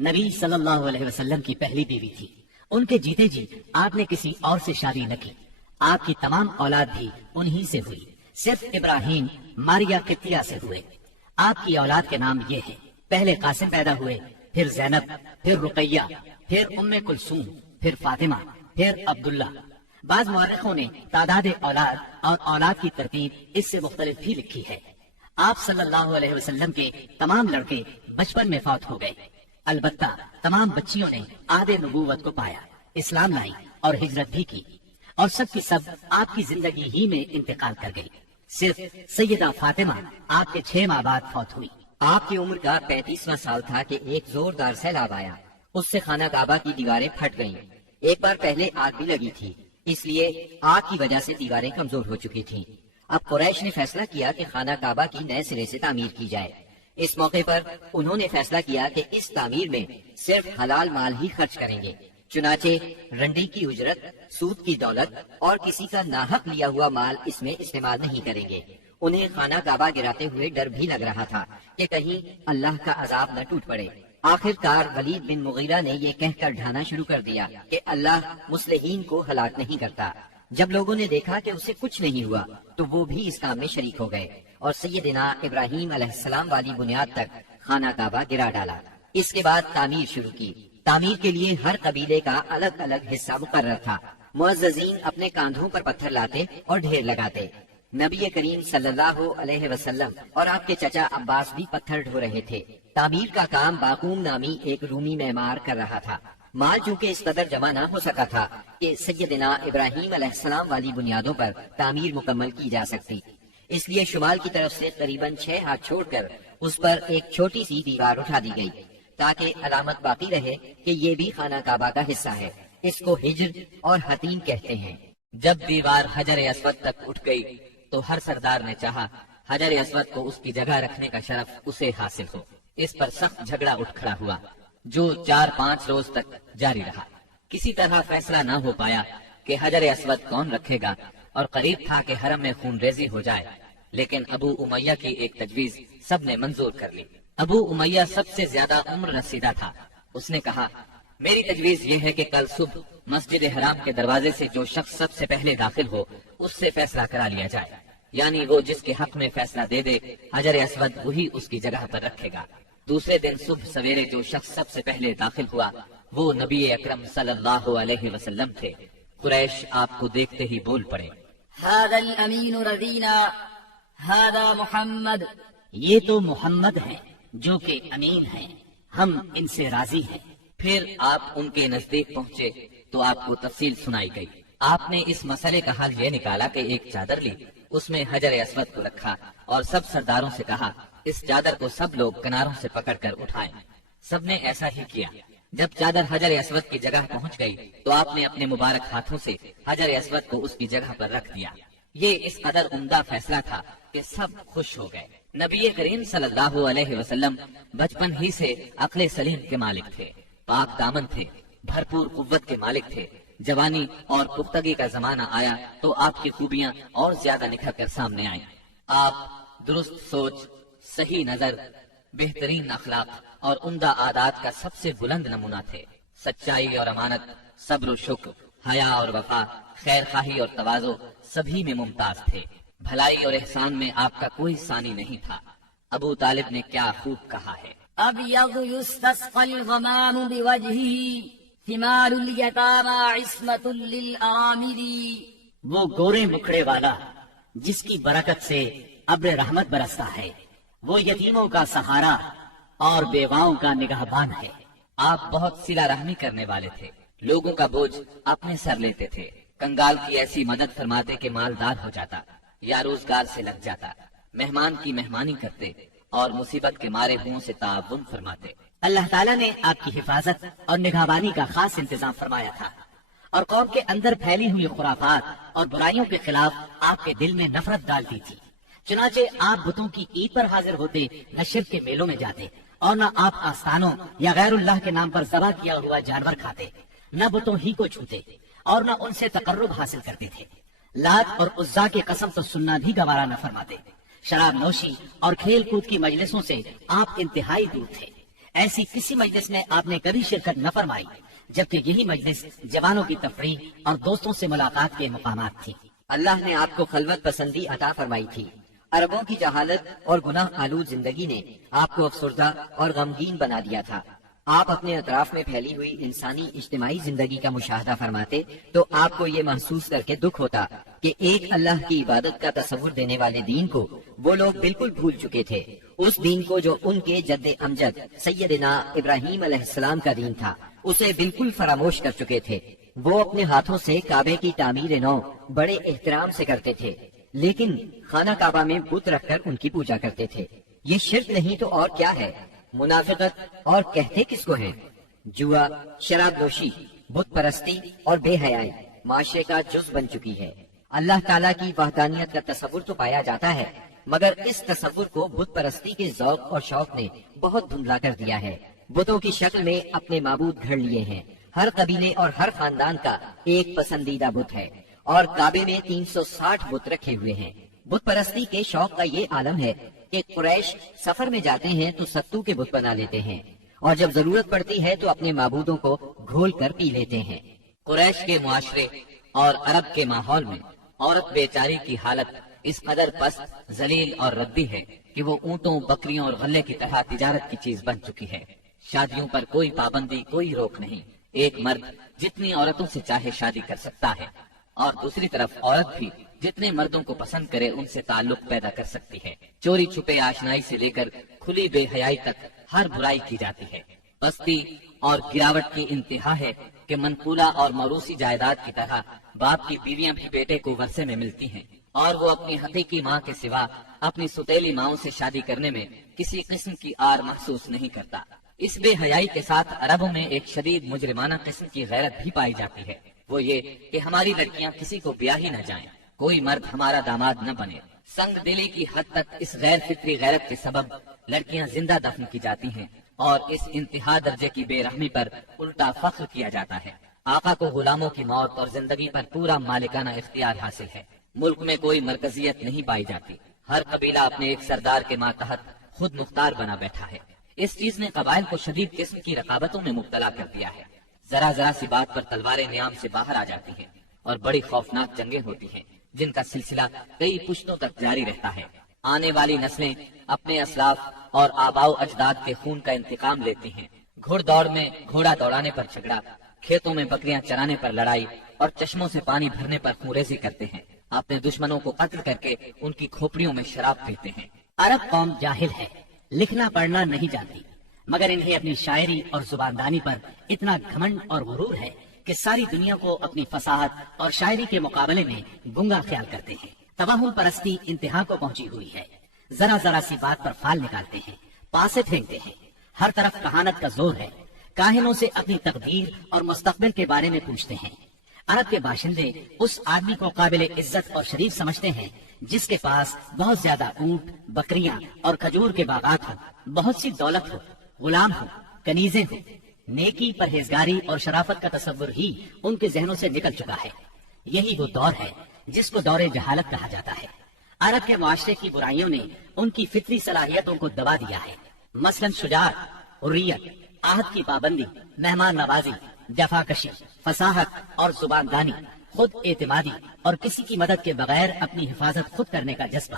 نبی صلی اللہ علیہ وسلم کی پہلی بیوی تھی۔ ان کے جیتے جی آپ نے کسی اور سے شادی نہ کی۔ آپ کی تمام اولاد بھی انہی سے ہوئی، صرف ابراہیم ماریا قبطیہ سے ہوئے۔ آپ کی اولاد کے نام یہ ہیں: پہلے قاسم پیدا ہوئے، پھر زینب، پھر رقیہ، پھر ام کلثوم، پھر فاطمہ، پھر عبداللہ۔ بعض مورخوں نے تعداد اولاد اور اولاد کی ترتیب اس سے مختلف بھی لکھی ہے۔ آپ صلی اللہ علیہ وسلم کے تمام لڑکے بچپن میں فوت ہو گئے، البتہ تمام بچیوں نے عہد نبوت کو پایا، اسلام لائی اور ہجرت بھی کی، اور سب کی سب آپ کی زندگی ہی میں انتقال کر گئی۔ صرف سیدہ فاطمہ آپ کے 6 ماہ بعد فوت ہوئی۔ آپ کی عمر کا 35واں سال تھا کہ ایک زوردار سیلاب آیا، اس سے خانہ کعبہ کی دیواریں پھٹ گئیں۔ ایک بار پہلے آگ بھی لگی تھی، اس لیے آگ کی وجہ سے دیواریں کمزور ہو چکی تھیں۔ اب قریش نے فیصلہ کیا کہ خانہ کعبہ کی نئے سرے سے تعمیر کی جائے۔ اس موقع پر انہوں نے فیصلہ کیا کہ اس تعمیر میں صرف حلال مال ہی خرچ کریں گے، چنانچہ رنڈی کی اجرت، سود کی دولت اور کسی کا ناحق لیا ہوا مال اس میں استعمال نہیں کریں گے۔ انہیں خانہ کعبہ گراتے ہوئے ڈر بھی لگ رہا تھا کہ کہیں اللہ کا عذاب نہ ٹوٹ پڑے۔ آخر کار ولید بن مغیرہ نے یہ کہہ کر ڈھانا شروع کر دیا کہ اللہ مصلحین کو ہلاک نہیں کرتا۔ جب لوگوں نے دیکھا کہ اسے کچھ نہیں ہوا تو وہ بھی اس کام میں شریک ہو گئے اور سیدنا ابراہیم علیہ السلام والی بنیاد تک خانہ کعبہ گرا ڈالا۔ اس کے بعد تعمیر شروع کی۔ تعمیر کے لیے ہر قبیلے کا الگ الگ حصہ مقرر تھا۔ معززین اپنے کاندھوں پر پتھر لاتے اور ڈھیر لگاتے۔ نبی کریم صلی اللہ علیہ وسلم اور آپ کے چچا عباس بھی پتھر ڈھو رہے تھے۔ تعمیر کا کام باقوم نامی ایک رومی معمار کر رہا تھا۔ مال چونکہ اس قدر جمع نہ ہو سکا تھا کہ سیدنا ابراہیم علیہ السلام والی بنیادوں پر تعمیر مکمل کی جا سکتی، اس لیے شمال کی طرف سے قریباً 6 ہاتھ چھوڑ کر اس پر ایک چھوٹی سی دیوار اٹھا دی گئی تاکہ علامت باقی رہے کہ یہ بھی خانہ کعبہ کا حصہ ہے۔ اس کو ہجر اور حتیم کہتے ہیں۔ جب دیوار حجر اسود تک اٹھ گئی تو ہر سردار نے چاہا حجر اسود کو اس کی جگہ رکھنے کا شرف اسے حاصل ہو۔ اس پر سخت جھگڑا اٹھ کھڑا ہوا جو 4-5 روز تک جاری رہا۔ کسی طرح فیصلہ نہ ہو پایا کہ حجر اسود کون رکھے گا، اور قریب تھا کہ حرم میں خون ریزی ہو جائے، لیکن ابو امیہ کی ایک تجویز سب نے منظور کر لی۔ ابو امیہ سب سے زیادہ عمر رسیدہ تھا۔ اس نے کہا، میری تجویز یہ ہے کہ کل صبح مسجد حرام کے دروازے سے جو شخص سب سے پہلے داخل ہو اس سے فیصلہ کرا لیا جائے، یعنی وہ جس کے حق میں فیصلہ دے دے حجر اسود وہی اس کی جگہ پر رکھے گا۔ دوسرے دن صبح سویرے جو شخص سب سے پہلے داخل ہوا وہ نبی اکرم صلی اللہ علیہ وسلم تھے۔ قریش آپ کو دیکھتے ہی بول پڑے، هذا الامین رضینا هذا محمد، یہ تو محمد ہیں جو کہ امین ہیں، ہم ان سے راضی ہیں۔ پھر آپ ان کے نزدیک پہنچے تو آپ کو تفصیل سنائی گئی۔ آپ نے اس مسئلے کا حل یہ نکالا کہ ایک چادر لی، اس میں حجر اسود کو رکھا اور سب سرداروں سے کہا اس چادر کو سب لوگ کناروں سے پکڑ کر اٹھائیں۔ سب نے ایسا ہی کیا۔ جب چادر حجر اسود کی جگہ پہنچ گئی تو آپ نے اپنے مبارک ہاتھوں سے حجر اسود کو اس کی جگہ پر رکھ دیا۔ یہ اس قدر عمدہ فیصلہ تھا کہ سب خوش ہو گئے۔ نبی کریم صلی اللہ علیہ وسلم بچپن ہی سے عقل سلیم کے مالک تھے، پاک دامن تھے، بھرپور قوت کے مالک تھے۔ جوانی اور پختگی کا زمانہ آیا تو آپ کی خوبیاں اور زیادہ نکھر کر سامنے آئیں۔ آپ درست سوچ، صحیح نظر، بہترین اخلاق اور عمدہ عادات کا سب سے بلند نمونہ تھے۔ سچائی اور امانت، صبر و شکر، حیا اور وفا، خیر خواہی اور تواضع سبھی میں ممتاز تھے۔ بھلائی اور احسان میں آپ کا کوئی ثانی نہیں تھا۔ ابو طالب نے کیا خوب کہا ہے، ابیض یستسقى الغمام بوجهه ثمار الیتامى عصمۃ للآمر، وہ گورے مکھڑے والا جس کی برکت سے ابر رحمت برستا ہے، وہ یتیموں کا سہارا اور بیواؤں کا نگہبان ہے۔ آپ بہت صلہ رحمی کرنے والے تھے، لوگوں کا بوجھ اپنے سر لیتے تھے۔ کنگال کی ایسی مدد فرماتے کہ مالدار ہو جاتا یا روزگار سے لگ جاتا، مہمان کی مہمانی کرتے اور مصیبت کے مارے ہوں سے تعاون فرماتے۔ اللہ تعالیٰ نے آپ کی حفاظت اور نگہبانی کا خاص انتظام فرمایا تھا، اور قوم کے اندر پھیلی ہوئی خرافات اور برائیوں کے خلاف آپ کے دل میں نفرت ڈالتی تھی۔ چنانچہ آپ بتوں کی عید پر حاضر ہوتے، نہ شرک کے میلوں میں جاتے، اور نہ آپ آستانوں یا غیر اللہ کے نام پر ذبح کیا ہوا جانور کھاتے، نہ بتوں ہی کو چھوتے اور نہ ان سے تقرب حاصل کرتے تھے۔ لات اور عزا کی قسم تو سننا بھی گوارا نہ فرماتے۔ شراب نوشی اور کھیل کود کی مجلسوں سے آپ انتہائی دور تھے۔ ایسی کسی مجلس میں آپ نے کبھی شرکت نہ فرمائی، جبکہ یہی مجلس جوانوں کی تفریح اور دوستوں سے ملاقات کے مقامات تھی۔ اللہ نے آپ کو خلوت پسندی عطا فرمائی تھی۔ عربوں کی جہالت اور گناہ آلود زندگی نے آپ کو افسردہ اور غمگین بنا دیا تھا۔ آپ اپنے اطراف میں پھیلی ہوئی انسانی اجتماعی زندگی کا مشاہدہ فرماتے تو آپ کو یہ محسوس کر کے دکھ ہوتا کہ ایک اللہ کی عبادت کا تصور دینے والے دین کو وہ لوگ بالکل بھول چکے تھے، اس دین کو جو ان کے جد امجد سیدنا ابراہیم علیہ السلام کا دین تھا اسے بالکل فراموش کر چکے تھے۔ وہ اپنے ہاتھوں سے کعبے کی تعمیر نو بڑے احترام سے کرتے تھے، لیکن خانہ کعبہ میں بت رکھ کر ان کی پوجا کرتے تھے۔ یہ شرک نہیں تو اور کیا ہے؟ منافقت، اور کہتے کس کو ہیں؟ جوا، شراب نوشی، بت پرستی اور بے حیائی معاشرے کا جز بن چکی ہے۔ اللہ تعالیٰ کی وحدانیت کا تصور تو پایا جاتا ہے، مگر اس تصور کو بت پرستی کے ذوق اور شوق نے بہت دھندلا کر دیا ہے۔ بتوں کی شکل میں اپنے معبود گھڑ لیے ہیں۔ ہر قبیلے اور ہر خاندان کا ایک پسندیدہ بت ہے، اور کعبے میں 360 بت رکھے ہوئے ہیں۔ بت پرستی کے شوق کا یہ عالم ہے کہ قریش سفر میں جاتے ہیں تو ستو کے بت بنا لیتے ہیں، اور جب ضرورت پڑتی ہے تو اپنے معبودوں کو گھول کر پی لیتے ہیں۔ قریش کے معاشرے اور عرب کے ماحول میں عورت بیچاری کی حالت اس قدر پست، ذلیل اور ردی ہے کہ وہ اونٹوں، بکریوں اور غلے کی طرح تجارت کی چیز بن چکی ہے۔ شادیوں پر کوئی پابندی، کوئی روک نہیں۔ ایک مرد جتنی عورتوں سے چاہے شادی کر سکتا ہے، اور دوسری طرف عورت بھی جتنے مردوں کو پسند کرے ان سے تعلق پیدا کر سکتی ہے۔ چوری چھپے آشنائی سے لے کر کھلی بے حیائی تک ہر برائی کی جاتی ہے۔ پستی اور گراوٹ کی انتہا ہے کہ منقولہ اور موروثی جائیداد کی طرح باپ کی بیویاں بھی بیٹے کو ورثے میں ملتی ہیں، اور وہ اپنی حقیقی ماں کے سوا اپنی ستیلی ماؤں سے شادی کرنے میں کسی قسم کی آر محسوس نہیں کرتا۔ اس بے حیائی کے ساتھ عربوں میں ایک شدید مجرمانہ قسم کی غیرت بھی پائی جاتی ہے، وہ یہ کہ ہماری لڑکیاں کسی کو بیاہ ہی نہ جائیں، کوئی مرد ہمارا داماد نہ بنے۔ سنگ دلی کی حد تک اس غیر فطری غیرت کے سبب لڑکیاں زندہ دفن کی جاتی ہیں، اور اس انتہا درجے کی بے رحمی پر الٹا فخر کیا جاتا ہے۔ آقا کو غلاموں کی موت اور زندگی پر پورا مالکانہ اختیار حاصل ہے۔ ملک میں کوئی مرکزیت نہیں پائی جاتی، ہر قبیلہ اپنے ایک سردار کے ماتحت خود مختار بنا بیٹھا ہے۔ اس چیز نے قبائل کو شدید قسم کی رقابتوں میں مبتلا کر دیا ہے۔ ذرا ذرا سی بات پر تلواریں نیام سے باہر آ جاتی ہیں، اور بڑی خوفناک جنگیں ہوتی ہیں جن کا سلسلہ کئی پشتوں تک جاری رہتا ہے۔ آنے والی نسلیں اپنے اسلاف اور آباؤ اجداد کے خون کا انتقام لیتی ہیں۔ گھڑ دوڑ میں گھوڑا دوڑانے پر جھگڑا، کھیتوں میں بکریاں چرانے پر لڑائی، اور چشموں سے پانی بھرنے پر خونریزی کرتے ہیں۔ اپنے دشمنوں کو قتل کر کے ان کی کھوپڑیوں میں شراب پیتے ہیں۔ عرب قوم جاہل ہے، لکھنا پڑھنا نہیں جانتی، مگر انہیں اپنی شاعری اور زباندانی پر اتنا گھمنڈ اور غرور ہے کہ ساری دنیا کو اپنی فصاحت اور شاعری کے مقابلے میں گنگا خیال کرتے ہیں۔ توہم پرستی انتہا کو پہنچی ہوئی ہے، ذرا ذرا سی بات پر فال نکالتے ہیں، پاسے پھینکتے ہیں۔ ہر طرف کہانت کا زور ہے، کاہنوں سے اپنی تقدیر اور مستقبل کے بارے میں پوچھتے ہیں۔ عرب کے باشندے اس آدمی کو قابل عزت اور شریف سمجھتے ہیں جس کے پاس بہت زیادہ اونٹ، بکریاں اور کھجور کے باغات ہوں، بہت سی دولت ہو، غلام ہو، کنیزیں ہوں۔ نیکی، پرہیزگاری اور شرافت کا تصور ہی ان کے ذہنوں سے نکل چکا ہے۔ یہی وہ دور ہے جس کو دور جہالت کہا جاتا ہے۔ عرب کے معاشرے کی برائیوں نے ان کی فطری صلاحیتوں کو دبا دیا ہے، مثلاً شجاعت، حریت، عہد کی پابندی، مہمان نوازی، جفاکشی، فصاحت اور زباندانی، خود اعتمادی اور کسی کی مدد کے بغیر اپنی حفاظت خود کرنے کا جذبہ۔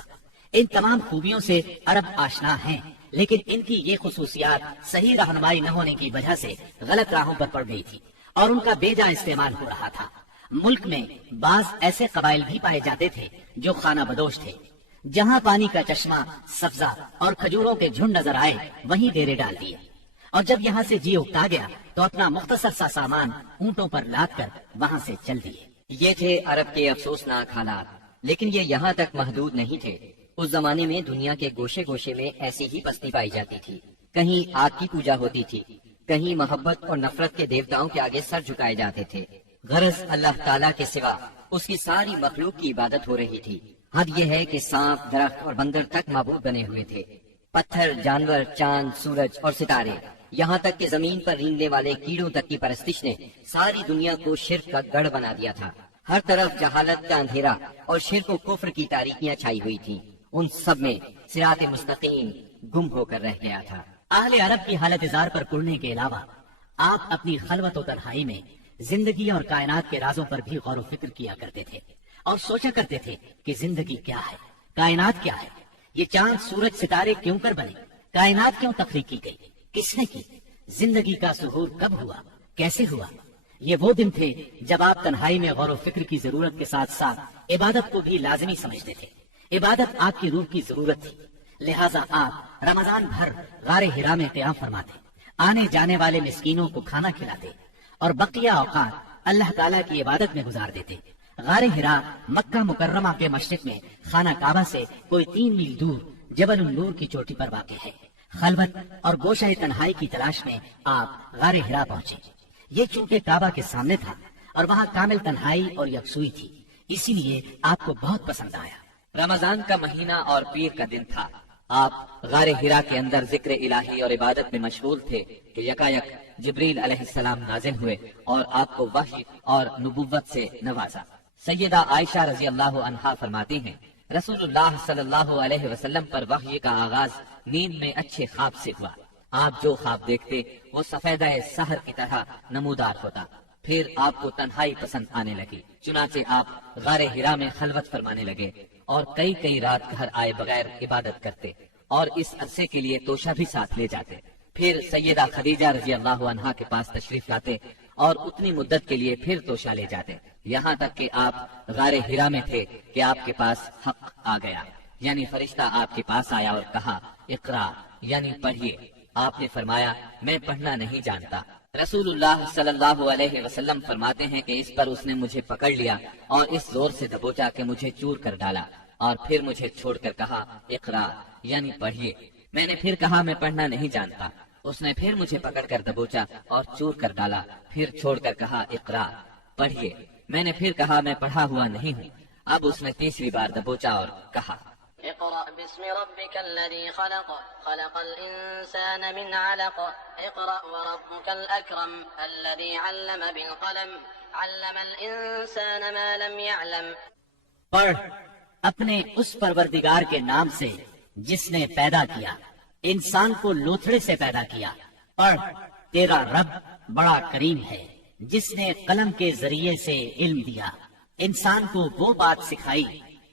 ان تمام خوبیوں سے عرب آشنا ہیں، لیکن ان کی یہ خصوصیات صحیح رہنمائی نہ ہونے کی وجہ سے غلط راہوں پر پڑ گئی تھی اور ان کا بیجا استعمال ہو رہا تھا۔ ملک میں بعض ایسے قبائل بھی پائے جاتے تھے جو خانہ بدوش تھے۔ جہاں پانی کا چشمہ، سبزہ اور کھجوروں کے جھنڈ نظر آئے وہیں ڈیرے ڈال دیے، اور جب یہاں سے جی اکتا گیا تو اپنا مختصر سا سامان اونٹوں پر لاد کر وہاں سے چل دیے۔ یہ تھے عرب کے افسوسناک حالات، لیکن یہ یہاں تک محدود نہیں تھے۔ اس زمانے میں دنیا کے گوشے گوشے میں ایسی ہی پستی پائی جاتی تھی۔ کہیں آگ کی پوجا ہوتی تھی، کہیں محبت اور نفرت کے دیوتاؤں کے آگے سر جھکائے جاتے تھے۔ غرض اللہ تعالیٰ کے سوا اس کی ساری مخلوق کی عبادت ہو رہی تھی۔ حد یہ ہے کہ سانپ، درخت اور بندر تک معبود بنے ہوئے تھے۔ پتھر، جانور، چاند، سورج اور ستارے، یہاں تک کہ زمین پر رینگنے والے کیڑوں تک کی پرستش نے ساری دنیا کو شرک کا گڑھ بنا دیا تھا۔ ہر طرف جہالت کا اندھیرا اور شرک و کفر کی تاریکیاں چھائی ہوئی تھیں۔ ان سب میں صراط مستقیم گم ہو کر رہ گیا تھا۔ اہل عرب کی حالت زار پر کڑنے کے علاوہ آپ اپنی خلوت و تنہائی میں زندگی اور کائنات کے رازوں پر بھی غور و فکر کیا کرتے تھے اور سوچا کرتے تھے کہ زندگی کیا ہے، کائنات کیا ہے، یہ چاند، سورج، ستارے کیوں کر بنے، کائنات کیوں تخلیق کی گئی، کس نے کی، زندگی کا ظہور کب ہوا، کیسے ہوا؟ یہ وہ دن تھے جب آپ تنہائی میں غور و فکر کی ضرورت کے ساتھ ساتھ عبادت کو بھی لازمی سمجھتے تھے۔ عبادت آپ کی روح کی ضرورت تھی، لہٰذا آپ رمضان بھر غار حرا میں قیام فرماتے، آنے جانے والے مسکینوں کو کھانا کھلاتے اور بقیہ اوقات اللہ تعالیٰ کی عبادت میں گزار دیتے۔ غار حرا مکہ مکرمہ کے مشرق میں خانہ کعبہ سے کوئی 3 میل دور جبل النور کی چوٹی پر واقع ہے۔ خلوت اور گوشہ تنہائی کی تلاش میں آپ غار حرا پہنچے۔ یہ چونکہ کعبہ کے سامنے تھا اور وہاں کامل تنہائی اور یکسوئی تھی، اسی لیے آپ کو بہت پسند آیا۔ رمضان کا مہینہ اور پیر کا دن تھا۔ آپ غار حرا کے اندر ذکر الہی اور عبادت میں مشغول تھے کہ یکایک جبریل علیہ السلام نازل ہوئے اور آپ کو وحی اور نبوت سے نوازا۔ سیدہ عائشہ رضی اللہ عنہا فرماتی ہیں، رسول اللہ صلی اللہ علیہ وسلم پر وحی کا آغاز نیند میں اچھے خواب سے ہوا۔ آپ جو خواب دیکھتے وہ سفیدہ سحر کی طرح نمودار ہوتا۔ پھر آپ کو تنہائی پسند آنے لگی، چنانچہ آپ غار حرا میں خلوت فرمانے لگے اور کئی رات گھر آئے بغیر عبادت کرتے اور اس عرصے کے لیے توشہ بھی ساتھ لے جاتے۔ پھر سیدہ خدیجہ رضی اللہ عنہا کے پاس تشریف لاتے اور اتنی مدت کے لیے پھر توشہ لے جاتے، یہاں تک کہ آپ غار حرا میں تھے کہ آپ کے پاس حق آ گیا، یعنی فرشتہ آپ کے پاس آیا اور کہا اقرا، یعنی پڑھیے۔ آپ نے فرمایا میں پڑھنا نہیں جانتا۔ رسول اللہ صلی اللہ علیہ وسلم فرماتے ہیں کہ اس پر اس نے مجھے پکڑ لیا اور اس زور سے دبوچا کہ مجھے چور کر ڈالا اور پھر مجھے چھوڑ کر کہا اقرا، یعنی پڑھیے۔ میں نے پھر کہا میں پڑھنا نہیں جانتا۔ اس نے پھر مجھے پکڑ کر دبوچا اور چور کر ڈالا، پھر چھوڑ کر کہا اقرا، پڑھیے۔ میں نے پھر کہا میں پڑھا ہوا نہیں ہوں۔ اب اس نے تیسری بار دبوچا اور کہا اقرأ باسم ربك الذي خلق خلق الإنسان من علق اقرأ وربك الأكرم الذي علم بالقلم علم الإنسان ما لم يعلم۔ پڑھ اپنے اس پروردگار کے نام سے جس نے پیدا کیا، انسان کو لوتھڑے سے پیدا کیا۔ پڑھ تیرا رب بڑا کریم ہے جس نے قلم کے ذریعے سے علم دیا، انسان کو وہ بات سکھائی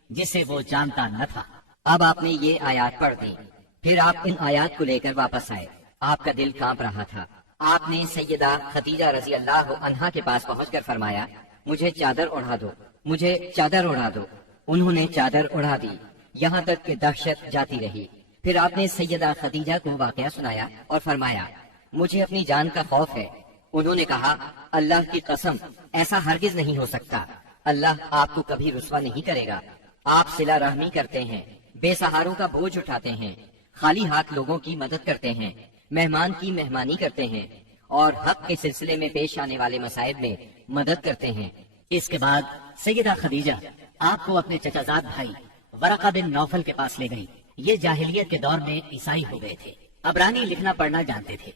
جسے وہ جانتا نہ تھا۔ اب آپ نے یہ آیات پڑھ دی، پھر آپ ان آیات کو لے کر واپس آئے۔ آپ کا دل کانپ رہا تھا۔ آپ نے سیدہ خدیجہ رضی اللہ عنہا کے پاس پہنچ کر فرمایا مجھے چادر اڑا دو، مجھے چادر اڑا دو۔ انہوں نے چادر اڑا دی، یہاں تک کہ دہشت جاتی رہی۔ پھر آپ نے سیدہ خدیجہ کو واقعہ سنایا اور فرمایا مجھے اپنی جان کا خوف ہے۔ انہوں نے کہا اللہ کی قسم ایسا ہرگز نہیں ہو سکتا، اللہ آپ کو کبھی رسوا نہیں کرے گا۔ آپ صلہ رحمی کرتے ہیں، بے سہاروں کا بوجھ اٹھاتے ہیں، خالی ہاتھ لوگوں کی مدد کرتے ہیں، مہمان کی مہمانی کرتے ہیں اور حق کے سلسلے میں پیش آنے والے مسائل میں مدد کرتے ہیں۔ اس کے بعد سیدہ خدیجہ آپ کو اپنے چچا زاد بھائی ورقہ بن نوفل کے پاس لے گئی۔ یہ جاہلیت کے دور میں عیسائی ہو گئے تھے، عبرانی لکھنا پڑھنا جانتے تھے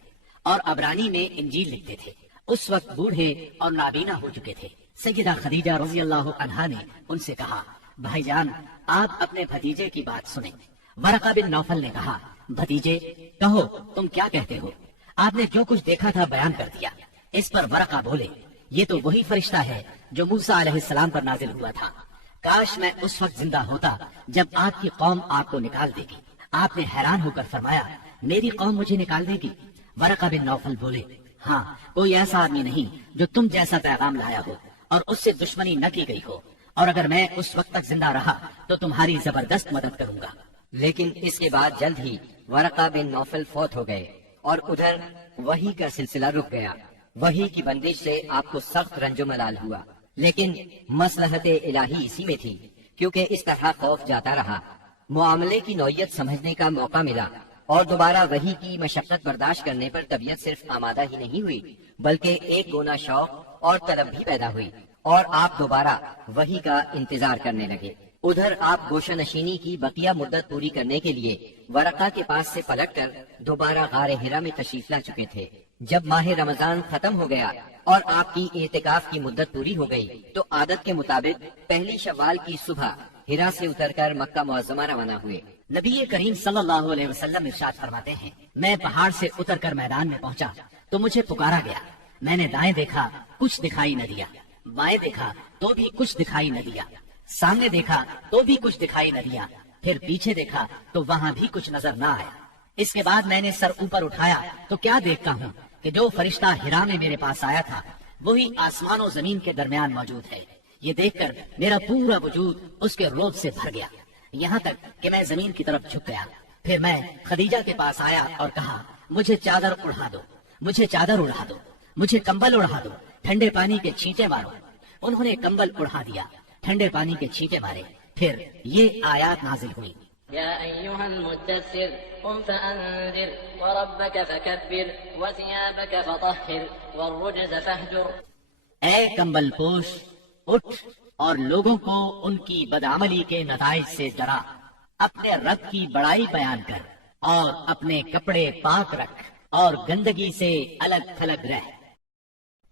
اور عبرانی میں انجیل لکھتے تھے۔ اس وقت بوڑھے اور نابینا ہو چکے تھے۔ سیدہ خدیجہ رضی اللہ عنہا نے ان سے کہا بھائی جان آپ اپنے بھتیجے کی بات سنیں۔ ورقہ بن نوفل نے کہا بھتیجے کہو تم کیا کہتے ہو؟ آپ نے جو کچھ دیکھا تھا بیان کر دیا۔ اس پر ورقہ بولے یہ تو وہی فرشتہ ہے جو موسیٰ علیہ السلام پر نازل ہوا تھا، کاش میں اس وقت زندہ ہوتا جب آپ کی قوم آپ کو نکال دے گی۔ آپ نے حیران ہو کر فرمایا میری قوم مجھے نکال دے گی؟ ورقہ بن نوفل بولے ہاں کوئی ایسا آدمی نہیں جو تم جیسا پیغام لایا ہو اور اس سے دشمنی نہ کی گئی ہو، اور اگر میں اس وقت تک زندہ رہا تو تمہاری زبردست مدد کروں گا۔ لیکن اس کے بعد جلد ہی ورقہ بن نوفل فوت ہو گئے اور ادھر وحی کا سلسلہ رک گیا۔ وحی کی بندش سے آپ کو سخت رنج و ملال ہوا، لیکن مصلحت الہی اسی میں تھی، کیونکہ اس طرح خوف جاتا رہا، معاملے کی نوعیت سمجھنے کا موقع ملا اور دوبارہ وحی کی مشقت برداشت کرنے پر طبیعت صرف آمادہ ہی نہیں ہوئی بلکہ ایک گنا شوق اور طلب بھی پیدا ہوئی، اور آپ دوبارہ وحی کا انتظار کرنے لگے۔ ادھر آپ گوشہ نشینی کی بقیہ مدت پوری کرنے کے لیے ورقہ کے پاس سے پلٹ کر دوبارہ غار حرا میں تشریف لا چکے تھے۔ جب ماہ رمضان ختم ہو گیا اور آپ کی اعتکاف کی مدت پوری ہو گئی تو عادت کے مطابق پہلی شوال کی صبح حرا سے اتر کر مکہ معظمہ روانہ ہوئے۔ نبی کریم صلی اللہ علیہ وسلم ارشاد فرماتے ہیں میں پہاڑ سے اتر کر میدان میں پہنچا تو مجھے پکارا گیا، میں نے دائیں دیکھا کچھ دکھائی نہ دیا، بائیں دیکھا تو بھی کچھ دکھائی نہ دیا، سامنے دیکھا تو بھی کچھ دکھائی نہ دیا، پھر پیچھے دیکھا تو وہاں بھی کچھ نظر نہ آیا۔ اس کے بعد میں نے سر اوپر اٹھایا تو کیا دیکھتا ہوں کہ جو فرشتہ ہرا میں میرے پاس آیا تھا وہی آسمان و زمین کے درمیان موجود ہے۔ یہ دیکھ کر میرا پورا وجود اس کے روب سے بھر گیا، یہاں تک کہ میں زمین کی طرف جھک گیا۔ پھر میں خدیجہ کے پاس آیا اور کہا مجھے چادر اڑا دو، مجھے چادر اڑا دو، مجھے کمبل اڑا دو، ٹھنڈے پانی کے چھینٹے مارو۔ انہوں نے کمبل اڑا دیا، ٹھنڈے پانی کے چھینٹے مارے۔ پھر یہ آیات نازل ہوئی، يا أيها المدثر قم فأنذر وربك فكبر وثيابك فطهر والرجز فاهجر۔ اے کمبل پوش، اٹھ اور لوگوں کو ان کی بدعملی کے نتائج سے ڈرا، اپنے رب کی بڑائی بیان کر اور اپنے کپڑے پاک رکھ اور گندگی سے الگ تھلگ رہ۔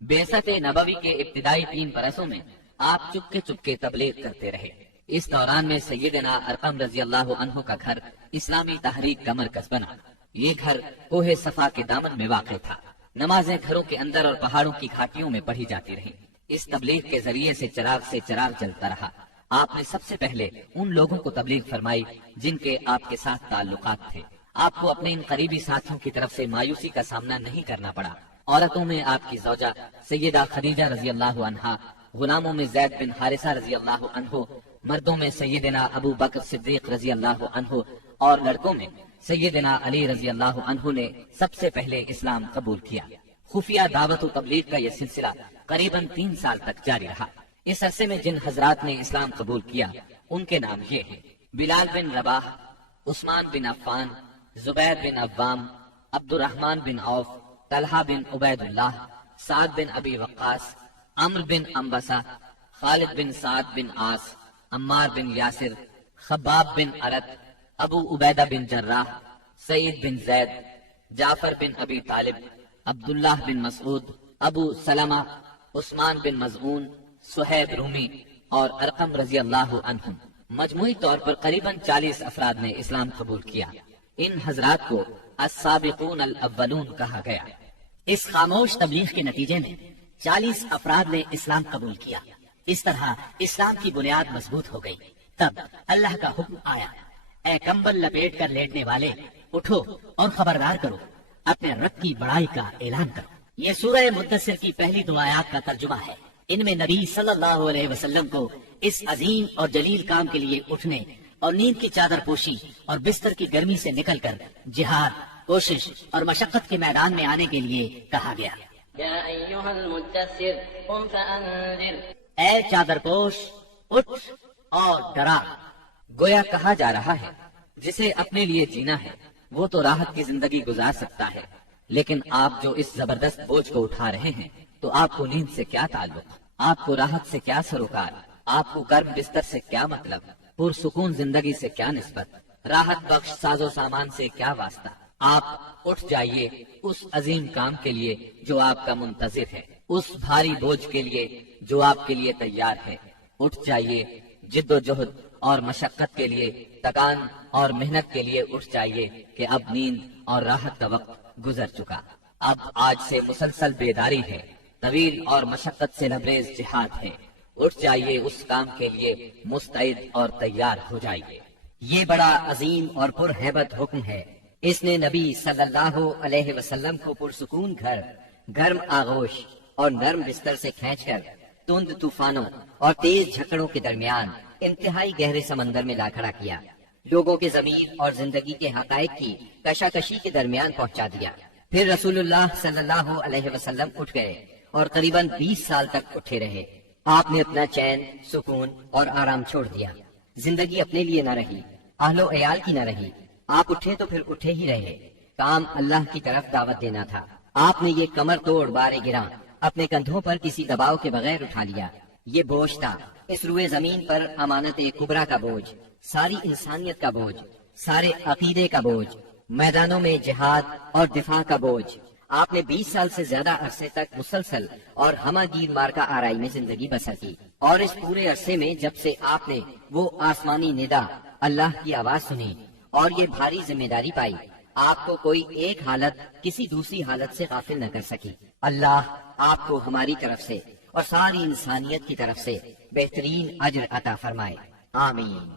بعثت نبوی کے ابتدائی 3 برسوں میں آپ چپکے تبلیغ کرتے رہے۔ اس دوران میں سیدنا ارقم رضی اللہ عنہ کا گھر اسلامی تحریک کا مرکز بنا۔ یہ گھر کوہ صفا کے دامن میں واقع تھا۔ نمازیں گھروں کے اندر اور پہاڑوں کی گھاٹیوں میں پڑھی جاتی رہیں۔ اس تبلیغ کے ذریعے سے چراغ جلتا رہا۔ آپ نے سب سے پہلے ان لوگوں کو تبلیغ فرمائی جن کے آپ کے ساتھ تعلقات تھے۔ آپ کو اپنے ان قریبی ساتھیوں کی طرف سے مایوسی کا سامنا نہیں کرنا پڑا۔ عورتوں میں آپ کی زوجہ سیدہ خدیجہ رضی اللہ عنہا، غلاموں میں زید بن حارثہ رضی اللہ عنہ، مردوں میں سیدنا ابو بکر صدیق رضی اللہ عنہ اور لڑکوں میں سیدنا علی رضی اللہ عنہ نے سب سے پہلے اسلام قبول کیا۔ خفیہ دعوت و تبلیغ کا یہ سلسلہ قریباً 3 سال تک جاری رہا۔ اس عرصے میں جن حضرات نے اسلام قبول کیا ان کے نام یہ ہیں: بلال بن رباح، عثمان بن عفان، زبیر بن عوام، عبد الرحمن بن عوف، طلحہ بن عبید اللہ، سعد بن ابی وقاص، عمرو بن انبسہ، خالد بن سعد بن عاص، عمار بن یاسر، خباب بن ارت، ابو عبیدہ بن جراح، سعید بن زید، جعفر بن ابی طالب، عبداللہ بن مسعود، ابو سلمہ، عثمان بن مظعون، صہیب رومی اور ارقم رضی اللہ عنہم۔ مجموعی طور پر قریباً 40 افراد نے اسلام قبول کیا۔ ان حضرات کو السابقون الاولون کہا گیا۔ اس خاموش تبلیغ کے نتیجے میں 40 افراد نے اسلام قبول کیا۔ اس طرح اسلام کی بنیاد مضبوط ہو گئی۔ تب اللہ کا حکم آیا، اے کمبل لپیٹ کر لیٹنے والے، اٹھو اور خبردار کرو، اپنے رب کی بڑائی کا اعلان کرو۔ یہ سورہ مدثر کی پہلی 2 آیات کا ترجمہ ہے۔ ان میں نبی صلی اللہ علیہ وسلم کو اس عظیم اور جلیل کام کے لیے اٹھنے اور نیند کی چادر پوشی اور بستر کی گرمی سے نکل کر جہاد، کوشش اور مشقت کے میدان میں آنے کے لیے کہا گیا۔ يا أيها المدثر قم فأنذر۔ اے چادر پوش، اٹھ اور ڈرا۔ گویا کہا جا رہا ہے جسے اپنے لیے جینا ہے وہ تو راحت کی زندگی گزار سکتا ہے، لیکن آپ جو اس زبردست بوجھ کو اٹھا رہے ہیں تو آپ کو نیند سے کیا تعلق، آپ کو راحت سے کیا سروکار، آپ کو گرم بستر سے کیا مطلب، پرسکون زندگی سے کیا نسبت، راحت بخش ساز و سامان سے کیا واسطہ۔ آپ اٹھ جائیے اس عظیم کام کے لیے جو آپ کا منتظر ہے، اس بھاری بوجھ کے لیے جو آپ کے لیے تیار ہے۔ اٹھ جائیے جد و جہد اور مشقت کے لیے، تکان اور محنت کے لیے اٹھ جائیے کہ اب نیند اور راحت کا وقت گزر چکا۔ اب آج سے مسلسل بیداری ہے، طویل اور مشقت سے لبریز جہاد ہے۔ اٹھ جائیے اس کام کے لیے مستعد اور تیار ہو جائیے۔ یہ بڑا عظیم اور پرہیبت حکم ہے۔ اس نے نبی صلی اللہ علیہ وسلم کو پرسکون گھر، گرم آغوش اور نرم بستر سے کھینچ کر تند طوفانوں اور تیز جھکڑوں کے درمیان انتہائی گہرے سمندر میں لا کھڑا کیا، لوگوں کے ضمیر اور زندگی کے حقائق کی کشاکشی کے درمیان پہنچا دیا۔ پھر رسول اللہ صلی اللہ علیہ وسلم اٹھ گئے اور قریباً 20 سال تک اٹھے رہے۔ آپ نے اپنا چین، سکون اور آرام چھوڑ دیا۔ زندگی اپنے لیے نہ رہی، اہل و عیال کی نہ رہی۔ آپ اٹھے تو پھر اٹھے ہی رہے۔ کام اللہ کی طرف دعوت دینا تھا۔ آپ نے یہ کمر توڑ بار گراں اپنے کندھوں پر کسی دباؤ کے بغیر اٹھا لیا۔ یہ بوجھ تھا، اس روئے زمین پر امانت کبریٰ کا بوجھ، ساری انسانیت کا بوجھ، سارے عقیدے کا بوجھ، میدانوں میں جہاد اور دفاع کا بوجھ۔ آپ نے 20 سال سے زیادہ عرصے تک مسلسل اور ہمہ گیر مارکا آرائی میں زندگی بسر کی، اور اس پورے عرصے میں جب سے آپ نے وہ آسمانی ندا، اللہ کی آواز سنی اور یہ بھاری ذمہ داری پائی، آپ کو کوئی ایک حالت کسی دوسری حالت سے غافل نہ کر سکی۔ اللہ آپ کو ہماری طرف سے اور ساری انسانیت کی طرف سے بہترین اجر عطا فرمائے، آمین۔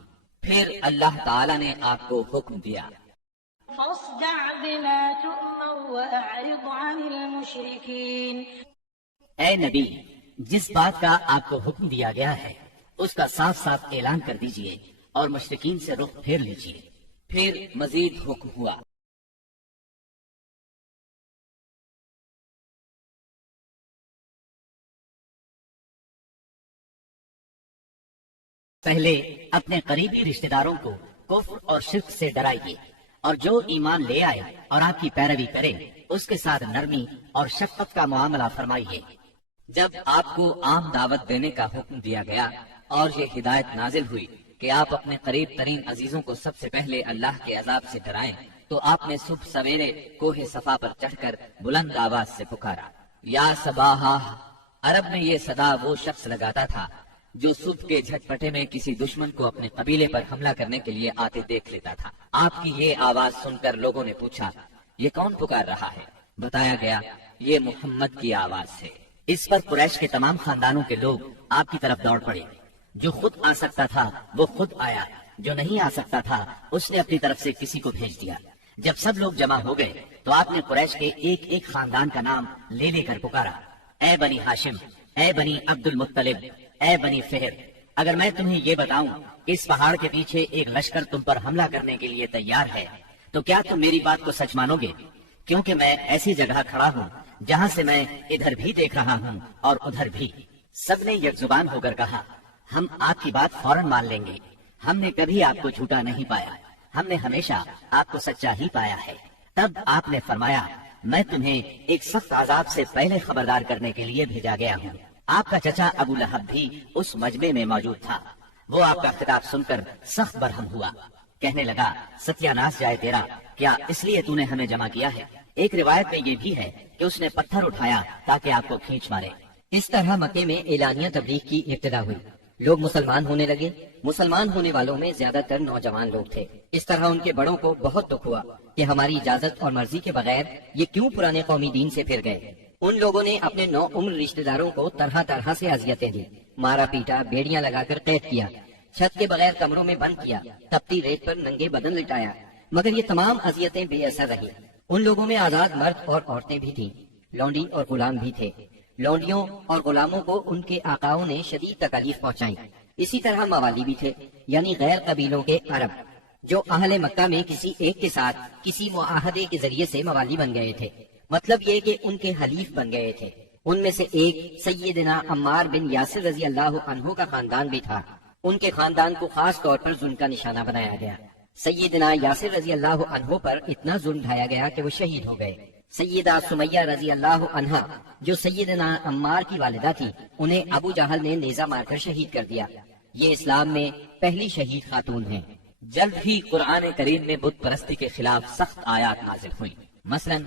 پھر اللہ تعالی نے آپ کو حکم دیا، فاصدع بما تؤمر وأعرض عن المشركين. اے نبی، جس بات کا آپ کو حکم دیا گیا ہے اس کا صاف صاف اعلان کر دیجئے اور مشرکین سے رخ پھیر لیجئے۔ پھر مزید حکم ہوا، پہلے اپنے قریبی رشتہ داروں کو کفر اور شرک سے ڈرائیے، اور جو ایمان لے آئے اور آپ کی پیروی کرے اس کے ساتھ نرمی اور شفقت کا معاملہ فرمائیے۔ جب آپ کو عام دعوت دینے کا حکم دیا گیا اور یہ ہدایت نازل ہوئی کہ آپ اپنے قریب ترین عزیزوں کو سب سے پہلے اللہ کے عذاب سے ڈرائیں، تو آپ نے صبح سویرے کوہ صفا پر چڑھ کر بلند آواز سے پکارا، یا صباحا۔ عرب میں یہ صدا وہ شخص لگاتا تھا جو صبح کے جھٹپٹے میں کسی دشمن کو اپنے قبیلے پر حملہ کرنے کے لیے آتے دیکھ لیتا تھا۔ آپ کی یہ آواز سن کر لوگوں نے پوچھا، یہ کون پکار رہا ہے؟ بتایا گیا، یہ محمد کی آواز ہے۔ اس پر قریش کے تمام خاندانوں کے لوگ آپ کی طرف دوڑ پڑے۔ جو خود آ سکتا تھا وہ خود آیا، جو نہیں آ سکتا تھا اس نے اپنی طرف سے کسی کو بھیج دیا۔ جب سب لوگ جمع ہو گئے تو آپ نے قریش کے ایک ایک خاندان کا نام لے لے کر پکارا، اے بنی ہاشم، اے بنی عبد المطلب، اے بنی فہر، اگر میں تمہیں یہ بتاؤں کہ اس پہاڑ کے پیچھے ایک لشکر تم پر حملہ کرنے کے لیے تیار ہے تو کیا تم میری بات کو سچ مانو گے؟ کیونکہ میں ایسی جگہ کھڑا ہوں جہاں سے میں ادھر بھی دیکھ رہا ہوں اور ادھر بھی۔ سب نے یک زبان ہو کر کہا، ہم آپ کی بات فوراً مان لیں گے، ہم نے کبھی آپ کو جھوٹا نہیں پایا، ہم نے ہمیشہ آپ کو سچا ہی پایا ہے۔ تب آپ نے فرمایا، میں تمہیں ایک سخت عذاب سے پہلے خبردار کرنے کے لیے بھیجا گیا ہوں۔ آپ کا چچا ابو لہب بھی اس مجمع میں موجود تھا۔ وہ آپ کا خطاب سن کر سخت برہم ہوا، کہنے لگا، ستیہ ناش جائے تیرا، کیا اس لیے تو نے ہمیں جمع کیا ہے؟ ایک روایت میں یہ بھی ہے کہ اس نے پتھر اٹھایا تاکہ آپ کو کھینچ مارے۔ اس طرح مکے میں اعلانیہ تبلیغ کی ابتدا ہوئی، لوگ مسلمان ہونے لگے۔ مسلمان ہونے والوں میں زیادہ تر نوجوان لوگ تھے۔ اس طرح ان کے بڑوں کو بہت دکھ ہوا کہ ہماری اجازت اور مرضی کے بغیر یہ کیوں پرانے قومی دین سے پھر گئے۔ ان لوگوں نے اپنے نو عمر رشتہ داروں کو طرح طرح سے اذیتیں دی، مارا پیٹا، بیڑیاں لگا کر قید کیا، چھت کے بغیر کمروں میں بند کیا، تپتی ریت پر ننگے بدن لٹایا، مگر یہ تمام اذیتیں بے اثر رہی۔ ان لوگوں میں آزاد مرد اور عورتیں بھی تھیں، لونڈی اور غلام بھی تھے۔ لونڈیوں اور غلاموں کو ان کے آقاؤں نے شدید تکالیف پہنچائیں۔ اسی طرح موالی بھی تھے، یعنی غیر قبیلوں کے عرب، جو اہل مکہ میں کسی ایک کے ساتھ کسی معاہدے کے ذریعے سے موالی بن گئے تھے، مطلب یہ کہ ان کے حلیف بن گئے تھے۔ ان میں سے ایک سیدنا عمار بن یاسر رضی اللہ عنہ کا خاندان بھی تھا۔ ان کے خاندان کو خاص طور پر ظلم کا نشانہ بنایا گیا۔ سیدنا یاسر رضی اللہ عنہ پر اتنا ظلم ڈھایا گیا کہ وہ شہید ہو گئے۔ سیدہ سمیہ رضی اللہ عنہا جو سیدنا عمار کی والدہ تھی، انہیں ابو جہل نے نیزہ مار کر شہید کر دیا۔ یہ اسلام میں پہلی شہید خاتون ہیں۔ جلد ہی قرآن کریم میں بت پرستی کے خلاف سخت آیات نازل ہوئیں۔ مثلا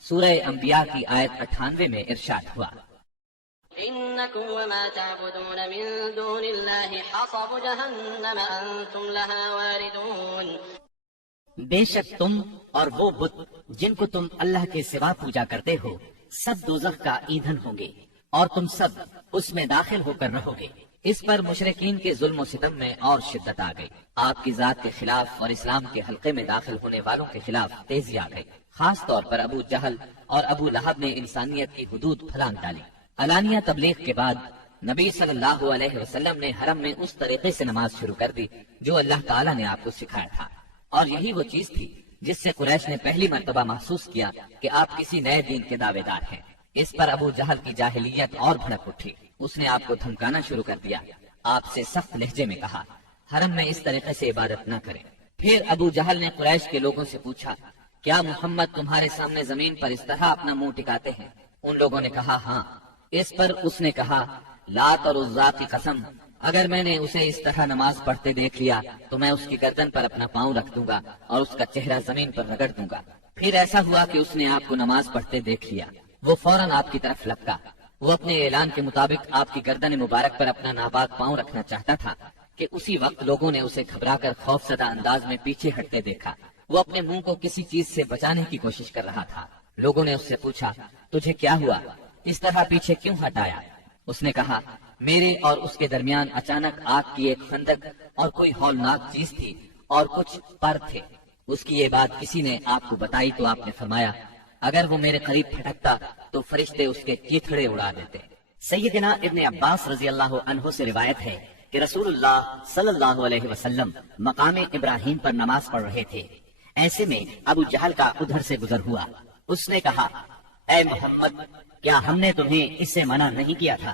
سورہ انبیاء کی آیت 98 میں ارشاد ہوا، إنكم وما تعبدون من دون الله حصب جهنم أنتم لها واردون۔ بے شک تم اور وہ بت جن کو تم اللہ کے سوا پوجا کرتے ہو سب دوزخ کا ایندھن ہوں گے اور تم سب اس میں داخل ہو کر رہو گے۔ اس پر مشرکین کے ظلم و ستم میں اور شدت آ گئی۔ آپ کی ذات کے خلاف اور اسلام کے حلقے میں داخل ہونے والوں کے خلاف تیزی آ گئی۔ خاص طور پر ابو جہل اور ابو لہب نے انسانیت کی حدود پھلانگ ڈالی۔ علانیہ تبلیغ کے بعد نبی صلی اللہ علیہ وسلم نے حرم میں اس طریقے سے نماز شروع کر دی جو اللہ تعالیٰ نے آپ کو سکھایا تھا، اور یہی وہ چیز تھی جس سے قریش نے پہلی مرتبہ محسوس کیا کہ آپ کسی نئے دین کے دعوے دار ہیں۔ اس پر ابو جہل کی جاہلیت اور بھڑک اٹھی۔ اس نے آپ کو دھمکانا شروع کر دیا، آپ سے سخت لہجے میں کہا، حرم میں اس طریقے سے عبادت نہ کریں۔ پھر ابو جہل نے قریش کے لوگوں سے پوچھا، کیا محمد تمہارے سامنے زمین پر اس طرح اپنا منہ ٹکاتے ہیں؟ ان لوگوں نے کہا ہاں۔ اس پر اس نے کہا، لات اور عزا کی قسم، اگر میں نے اسے اس طرح نماز پڑھتے دیکھ لیا تو میں اس کی گردن پر اپنا پاؤں رکھ دوں گا اور اس کا چہرہ زمین پر رگڑ دوں گا۔ پھر ایسا ہوا کہ اس نے آپ کو نماز پڑھتے دیکھ لیا، وہ فوراً آپ کی طرف لپکا۔ وہ اپنے اعلان کے مطابق آپ کی گردن مبارک پر اپنا ناپاک پاؤں رکھنا چاہتا تھا کہ اسی وقت لوگوں نے اسے گھبرا کر خوف زدہ انداز میں پیچھے ہٹتے دیکھا۔ وہ اپنے منہ کو کسی چیز سے بچانے کی کوشش کر رہا تھا۔ لوگوں نے اس سے پوچھا، تجھے کیا ہوا؟ اس طرح پیچھے کیوں ہٹایا؟ اس نے کہا، میرے اور اس کے درمیان اچانک آگ کی ایک خندق اور کوئی ہولناک چیز تھی اور کچھ پر تھے۔ اس کی یہ بات کسی نے آپ کو بتائی تو آپ نے فرمایا، اگر وہ میرے قریب پھٹکتا تو فرشتے اس کے چیتھڑے اڑا دیتے۔ سیدنا ابن عباس رضی اللہ عنہ سے روایت ہے کہ رسول اللہ صلی اللہ علیہ وسلم مقام ابراہیم پر نماز پڑھ رہے تھے۔ ایسے میں ابو جہل کا ادھر سے گزر ہوا۔ اس نے کہا، اے محمد، کیا ہم نے تمہیں اس سے منع نہیں کیا تھا؟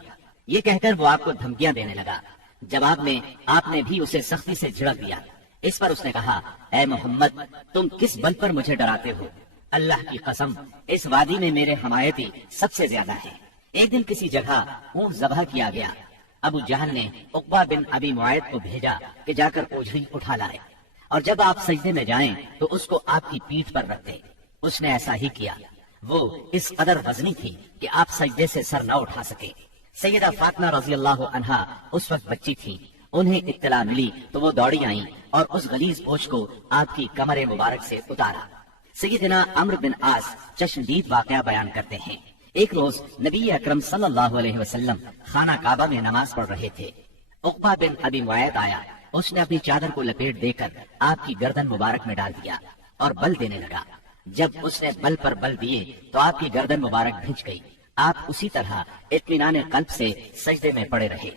یہ کہہ کر وہ آپ کو دھمکیاں دینے لگا۔ جواب میں آپ نے بھی اسے سختی سے جھڑک دیا۔ اس پر اس نے کہا، اے محمد، تم کس بل پر مجھے ڈراتے ہو؟ اللہ کی قسم، اس وادی میں میرے حمایتی سب سے زیادہ ہے۔ ایک دن کسی جگہ اونٹ ذبح کیا گیا۔ ابو جہل نے عقبہ بن ابی معیط کو بھیجا کہ جا کر اوجھڑی اٹھا لائے، اور جب آپ سجدے میں جائیں تو اس کو آپ کی پیٹھ پر رکھ دیں۔ اس نے ایسا ہی کیا۔ وہ اس قدر وزنی تھی کہ آپ سجدے سے سر نہ اٹھا سکے۔ سیدہ فاطمہ رضی اللہ عنہا اس وقت بچی تھی۔ انہیں اطلاع ملی تو وہ دوڑی آئیں اور اس غلیظ بوجھ کو آپ کی کمر مبارک سے اتارا۔ سیدنا عمرو بن عاص چشمدید واقعہ بیان کرتے ہیں۔ ایک روز نبی اکرم صلی اللہ علیہ وسلم خانہ کعبہ میں نماز پڑھ رہے تھے۔ عقبہ بن ابی معیط آیا۔ اس نے اپنی چادر کو لپیٹ دے کر آپ کی گردن مبارک میں ڈال دیا اور بل دینے لگا۔ جب اس نے بل پر بل دیے تو آپ کی گردن مبارک بھج گئی۔ آپ اسی طرح اطمینان قلب سے سجدے میں پڑے رہے۔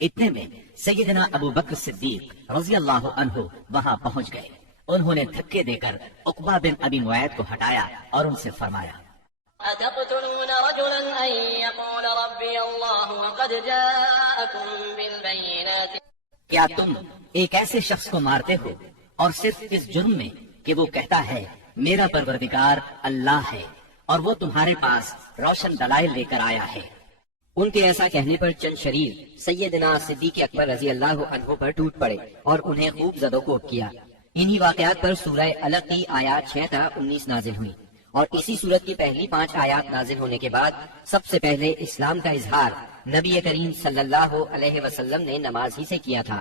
اتنے میں سیدنا ابو بکر صدیق رضی اللہ عنہ وہاں پہنچ گئے۔ انہوں نے دھکے دے کر عقبہ بن ابی معیط کو ہٹایا اور ان سے فرمایا، أتقتلون رجلا أن يقول ربي الله وقد جاءكم بالبينات؟ کیا تم ایک ایسے شخص کو مارتے ہو اور صرف اس جرم میں کہ وہ کہتا ہے میرا پروردگار اللہ ہے، اور وہ تمہارے پاس روشن دلائل لے کر آیا ہے؟ ان کے ایسا کہنے پر چند شریر سیدنا صدیق اکبر رضی اللہ عنہ پر ٹوٹ پڑے اور انہیں خوب زد و کوب کیا۔ انہی واقعات پر سورہ علق کی آیات 6 تا 19 نازل ہوئی، اور اسی سورت کی پہلی 5 آیات نازل ہونے کے بعد سب سے پہلے اسلام کا اظہار نبی کریم صلی اللہ علیہ وسلم نے نماز ہی سے کیا تھا۔